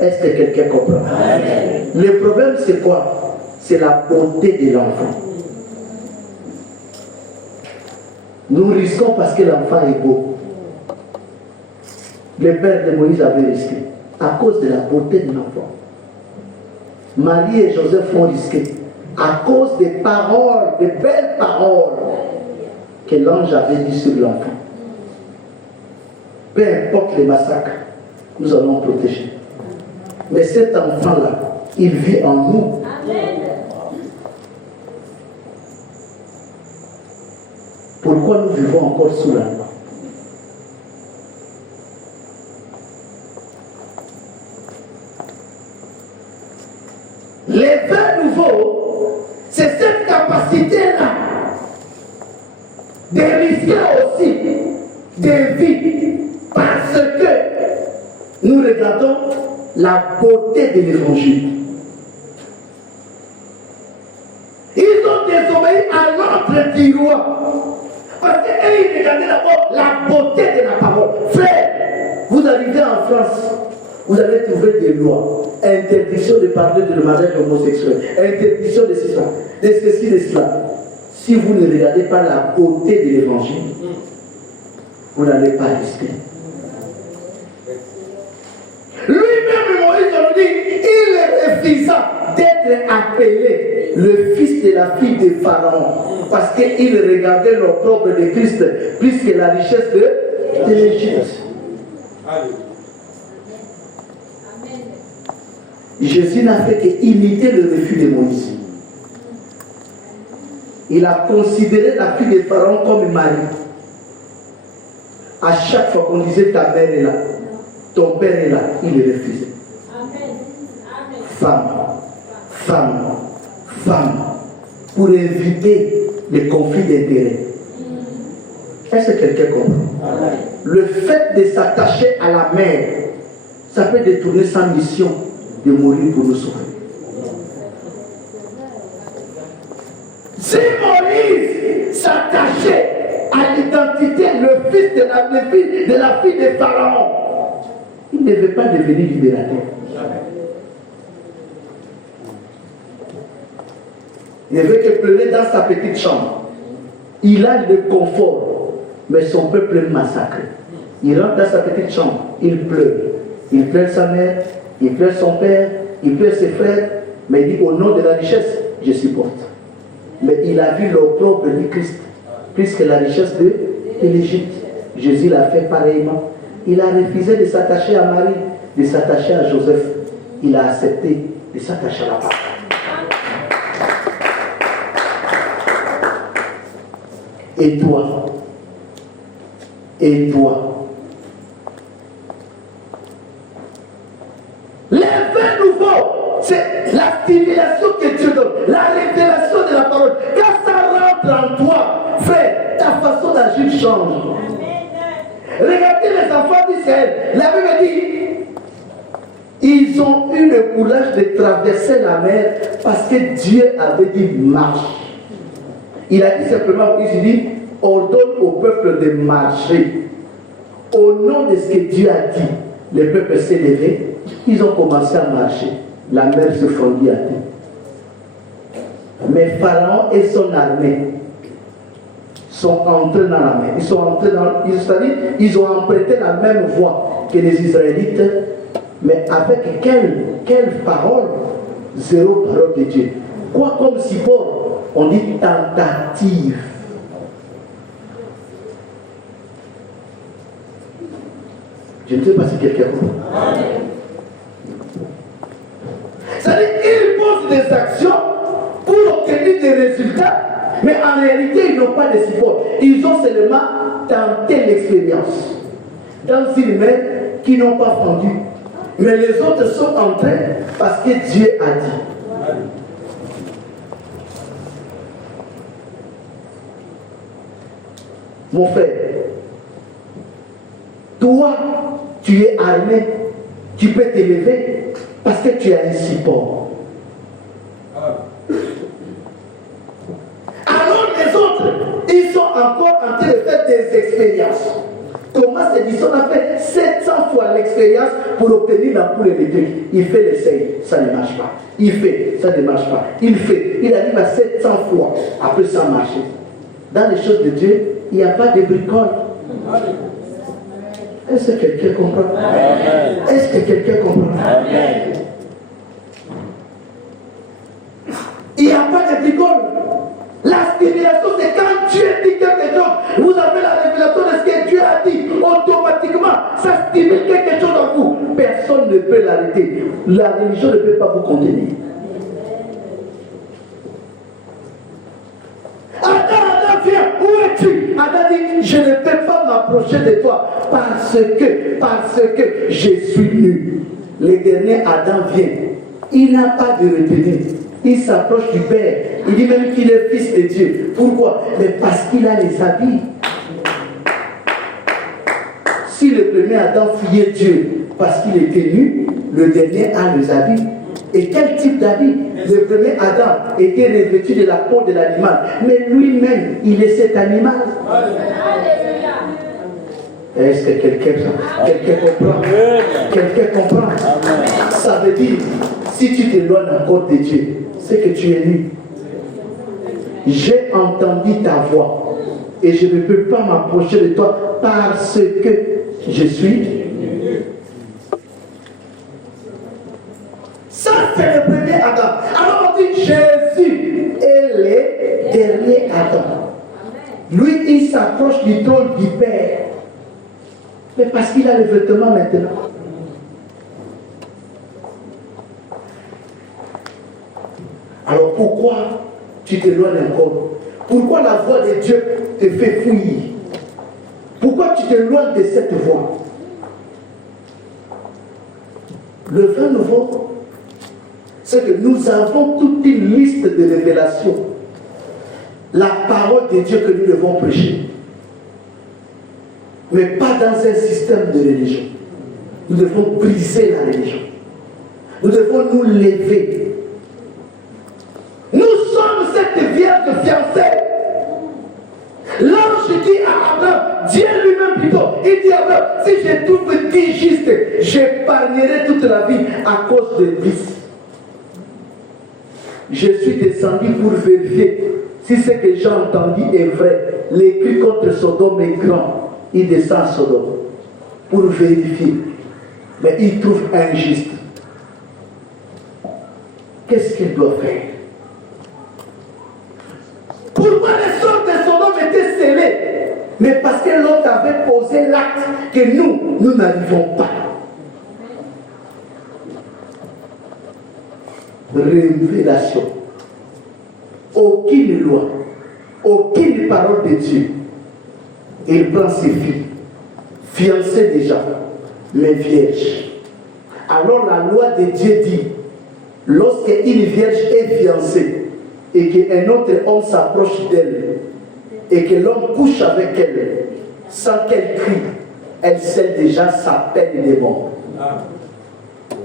Est-ce que quelqu'un comprend? Le problème, c'est quoi? C'est la beauté de l'enfant. Nous risquons parce que l'enfant est beau. Le père de Moïse avait risqué à cause de la beauté de l'enfant. Marie et Joseph ont risqué à cause des paroles, des belles paroles que l'ange avait dit sur l'enfant. Peu importe les massacres, nous allons protéger. Mais cet enfant-là, il vit en nous. Pourquoi nous vivons encore sous la loi? Les vins nouveaux, c'est cette capacité-là de risquer aussi des vies parce que nous regardons la beauté de l'évangile. Ils ont désobéi à l'ordre du roi. Parce qu'ils regardaient d'abord la beauté de la parole. Frère, vous arrivez en France, vous allez trouver des lois. Interdiction de parler de mariage homosexuel. Interdiction de cela, de ceci, de cela. Si vous ne regardez pas la beauté de l'évangile, vous n'allez pas risquer. Lui-même, Moïse, on dit, il refusa d'être appelé le fils de la fille de Pharaon. Parce qu'il regardait l'opprobre de Christ plus que la richesse de l'Égypte. Jésus n'a fait qu'imiter le refus de Moïse. Il a considéré la fille de Pharaon comme Marie. À chaque fois qu'on disait ta mère est là, ton père est là, il le refusait. Femme, femme, femme, pour éviter les conflits d'intérêts. Est-ce que quelqu'un comprend? Le fait de s'attacher à la mère, ça peut détourner sa mission de mourir pour nous sauver. Si Moïse s'attachait à l'identité, le fils de la fille de Pharaon, il ne devait pas devenir libérateur. Il ne veut que pleurer dans sa petite chambre. Il a le confort, mais son peuple est massacré. Il rentre dans sa petite chambre, il pleure. Il pleure sa mère, il pleure son père, il pleure ses frères, mais il dit au nom de la richesse, je supporte. Mais il a vu l'opprobre du Christ, plus que la richesse de l'Égypte. Jésus l'a fait pareillement. Il a refusé de s'attacher à Marie, de s'attacher à Joseph. Il a accepté de s'attacher à la parole. Et toi? Et toi? Les vins nouveaux, c'est la stimulation que Dieu donne, la révélation de la parole. Quand ça rentre en toi, frère, ta façon d'agir change. Regardez les enfants d'Israël. La Bible dit, ils ont eu le courage de traverser la mer parce que Dieu avait dit marche. Il a dit simplement, il dit, ordonne au peuple de marcher. Au nom de ce que Dieu a dit, le peuple s'est levé, ils ont commencé à marcher. La mer se fondit à terre. Mais Pharaon et son armée sont entrés dans la mer. C'est-à-dire, ils ont emprunté la même voie que les Israélites, mais avec quelle parole? Zéro parole de Dieu. Quoi comme support? On dit tentative. Je ne sais pas si quelqu'un comprend. C'est-à-dire qu'ils posent des actions pour obtenir des résultats, mais en réalité, ils n'ont pas de support. Ils ont seulement tenté l'expérience dans une mer qu'ils n'ont pas fondue. Mais les autres sont entrés parce que Dieu a dit. Mon frère, toi, tu es armé, tu peux t'élever parce que tu as un support. Alors les autres, ils sont encore en train de faire des expériences. Thomas Edison a fait 700 fois l'expérience pour obtenir la poule électrique. Il fait l'essai, ça ne marche pas. Il fait, ça ne marche pas. Il fait, il arrive à 700 fois, après ça marche. Dans les choses de Dieu, il n'y a pas de bricole. Est-ce que quelqu'un comprend? Est-ce que quelqu'un comprend? Il n'y a pas de bricole. La stimulation, c'est quand Dieu dit quelque chose, vous avez la révélation de ce que Dieu a dit, automatiquement, ça stimule quelque chose en vous. Personne ne peut l'arrêter. La religion ne peut pas vous contenir. Adam, viens, où es-tu? Adam dit, je ne peux pas m'approcher de toi parce que je suis nu. Le dernier Adam vient. il n'a pas de retenue. Il s'approche du Père. Il dit même qu'il est fils de Dieu. Pourquoi? Mais parce qu'il a les habits. Si le premier Adam fuyait Dieu parce qu'il était nu, le dernier a les habits. Et quel type d'habit? Le premier Adam était revêtu de la peau de l'animal. Mais lui-même, il est cet animal. Est-ce que quelqu'un comprend? Quelqu'un comprend? Ça veut dire, si tu t'éloignes encore de Dieu, c'est que tu es nu. J'ai entendu ta voix et je ne peux pas m'approcher de toi parce que je suis nu. Ça, c'est le premier Adam. Alors on dit Jésus est le dernier Adam. Lui, il s'approche du trône du Père. Mais parce qu'il a le vêtement maintenant. Alors pourquoi tu t'éloignes encore? Pourquoi la voix de Dieu te fait fuir? Pourquoi tu t'éloignes de cette voix? Le vin nouveau, c'est que nous avons toute une liste de révélations. La parole de Dieu que nous devons prêcher. Mais pas dans un système de religion. Nous devons briser la religion. Nous devons nous lever. Nous sommes cette vierge fiancée. L'ange dit à Abraham, Dieu lui-même plutôt, il dit à Abraham, si je trouve 10 justes, j'épargnerai toute la vie à cause de 10. Je suis descendu pour vérifier si ce que j'ai entendu est vrai. L'écrit contre Sodome est grand. Il descend à Sodome pour vérifier. Mais il trouve injuste. Qu'est-ce qu'il doit faire? Pourquoi les sorts de Sodome étaient scellés? Mais parce que l'autre avait posé l'acte que nous n'arrivons pas. Révélation. Aucune loi, aucune parole de Dieu. Il prend ses filles, fiancées déjà, mais vierges. Alors la loi de Dieu dit, lorsqu'une vierge est fiancée et qu'un autre homme s'approche d'elle et que l'homme couche avec elle, sans qu'elle crie, elle scelle déjà sa peine de mort.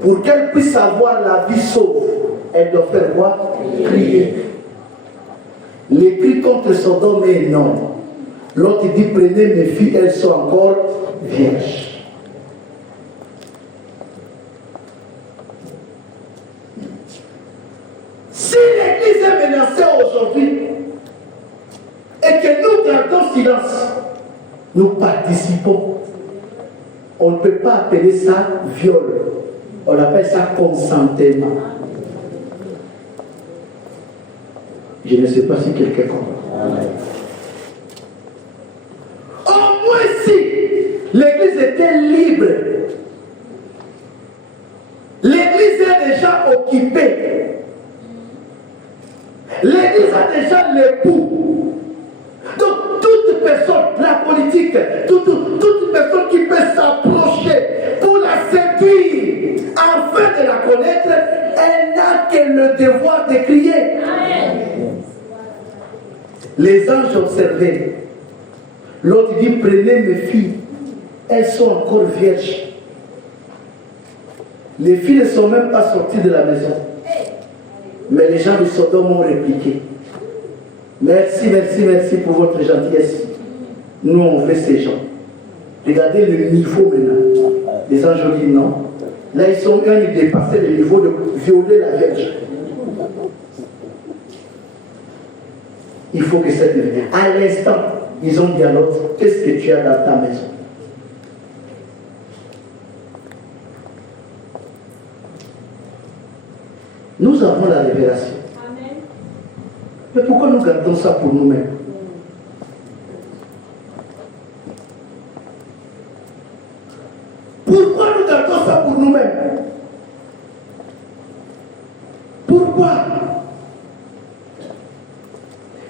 Pour qu'elle puisse avoir la vie sauve, elle doit faire quoi? Crier. Les cris contre Sodome est énorme. L'autre dit, prenez mes filles, elles sont encore vierges. Si l'Église est menacée aujourd'hui et que nous gardons silence, nous participons. On ne peut pas appeler ça viol. On appelle ça consentement. Je ne sais pas si quelqu'un comprend. Au moins si l'Église était libre, l'Église est déjà occupée. L'Église a déjà l'époux. Donc toute personne, la politique, toute personne qui peut s'approcher pour la séduire, afin de la connaître, elle n'a que le devoir de crier. Les anges observaient. L'autre dit, prenez mes filles, elles sont encore vierges. Les filles ne sont même pas sorties de la maison. Mais les gens de Sodome ont répliqué. Merci, merci, merci pour votre gentillesse. Nous, on veut ces gens. Regardez le niveau maintenant. Les anges ont dit non. Là, ils sont dépassé le niveau de violer la Vierge. Il faut que ça devienne. À l'instant, ils ont dit à l'autre, qu'est-ce que tu as dans ta maison? Nous avons la révélation. Amen. Mais pourquoi nous gardons ça pour nous-mêmes? Pourquoi nous gardons ça pour nous-mêmes? Pourquoi?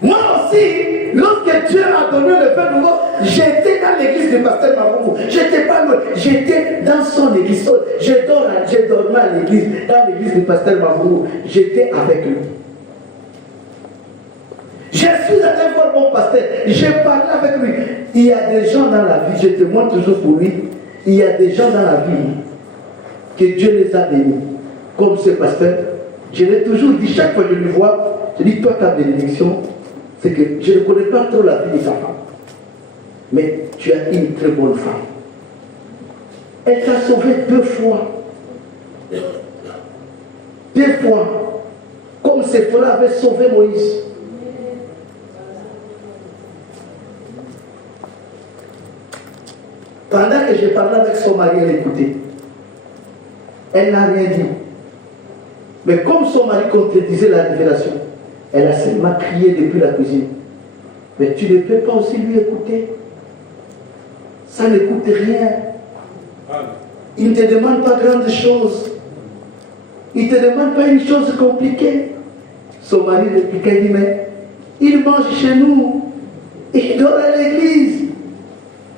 Moi aussi, lorsque Dieu a donné le pain nouveau, j'étais dans l'église du pasteur Mavou. J'étais pas loin. J'étais dans son église. J'ai dormi à l'église, dans l'église du pasteur Mavou. J'étais avec lui. Je suis allé voir mon pasteur. J'ai parlé avec lui. Il y a des gens dans la vie, je témoigne toujours pour lui. Il y a des gens dans la vie que Dieu les a bénis. Comme ce pasteur, je l'ai toujours dit, chaque fois que je le vois, je dis, toi ta bénédiction, c'est que je ne connais pas trop la vie de sa femme. Mais tu as une très bonne femme. Elle t'a sauvé 2 fois. 2 fois. Comme Séphora avait sauvé Moïse. Pendant que j'ai parlé avec son mari, elle écoutait. Elle n'a rien dit. Mais comme son mari contredisait la révélation, elle a seulement crié depuis la cuisine. Mais tu ne peux pas aussi lui écouter. Ça ne coûte rien. Il ne te demande pas grande chose. Il ne te demande pas une chose compliquée. Son mari répliquait, il dit, mais il mange chez nous. Il dort à l'église.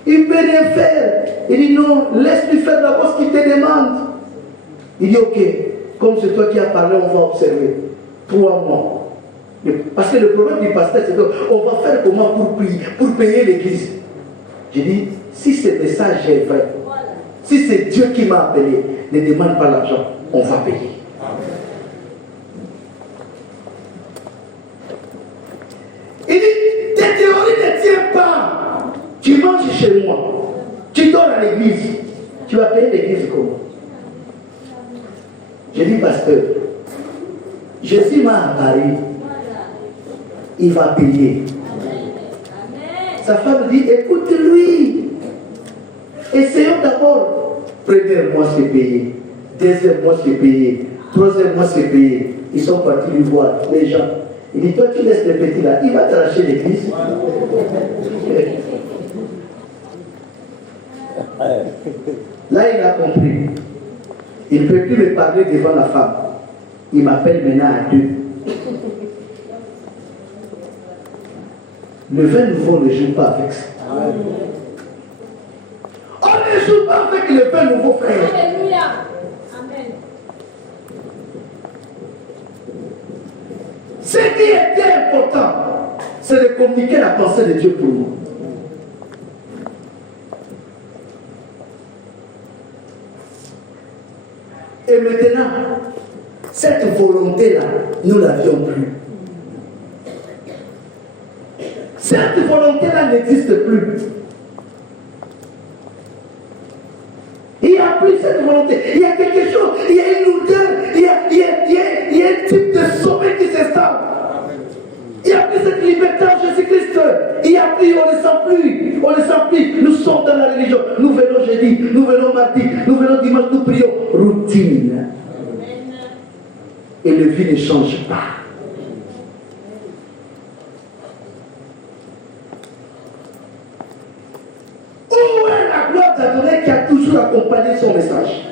Il ne peut rien faire. Il dit, non, laisse-lui faire d'abord ce qu'il te demande. Il dit, ok, comme c'est toi qui as parlé, on va observer. 3 mois. Parce que le problème du pasteur, c'est qu'on va faire comment pour payer l'église. J'ai dit, si ce message est vrai, si c'est Dieu qui m'a appelé, ne demande pas l'argent, on va payer. Il dit, tes théories ne tiennent pas. Tu manges chez moi, tu dors à l'église, tu vas payer l'église comment? J'ai dit, pasteur, Jésus m'a apparu, il va payer. Sa femme dit, écoute-lui. Essayons d'abord. Premier mois, c'est payé. Deuxième mois, c'est payé. Troisième mois, c'est payé. Ils sont partis lui voir, les gens. Il dit, toi, tu laisses les petits là, il va t'arracher l'église. Là, il a compris. Il ne peut plus me parler devant la femme. Il m'appelle maintenant à 2. Le vin nouveau ne joue pas avec ça. On ne joue pas avec le vin nouveau, frère. Alléluia. Amen. Ce qui était important, c'est de communiquer la pensée de Dieu pour nous. Et maintenant, cette volonté-là, nous ne l'avions plus. Cette volonté-là n'existe plus. Il n'y a plus cette volonté. Il y a quelque chose, il y a une odeur, il y a un type de sommeil qui s'installe. Il n'y a plus cette liberté en Jésus-Christ. Il n'y a plus, on ne sent plus. On ne sent plus. Nous sommes dans la religion. Nous venons jeudi, nous venons mardi, nous venons dimanche, nous prions. Routine. Et le vie ne change pas. Où est la gloire d'Adonai qui a toujours accompagné son message?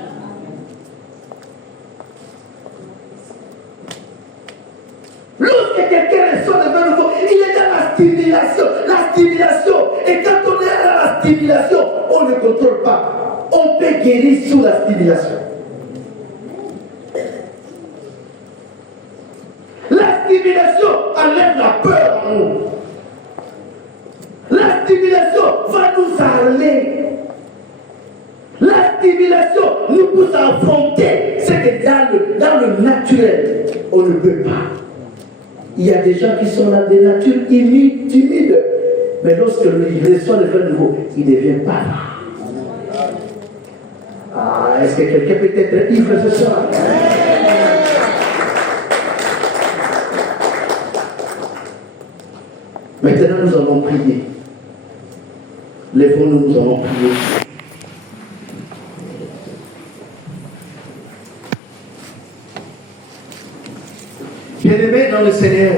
Lorsque quelqu'un reçoit le vin nouveau, il est dans la stimulation. La stimulation. Et quand on est dans la stimulation, on ne contrôle pas. On peut guérir sous la stimulation. La stimulation enlève la peur en nous. La stimulation va nous armer. La stimulation nous pousse à affronter ce que dans le naturel, on ne peut pas. Il y a des gens qui sont dans des natures timides. Mais lorsque il reçoit le vin nouveau, il devient pas là. Ah, est-ce que quelqu'un peut être ivre ce soir? Maintenant, nous allons prier. Lèvons-nous, nous allons prier. Bien-aimés dans le Seigneur,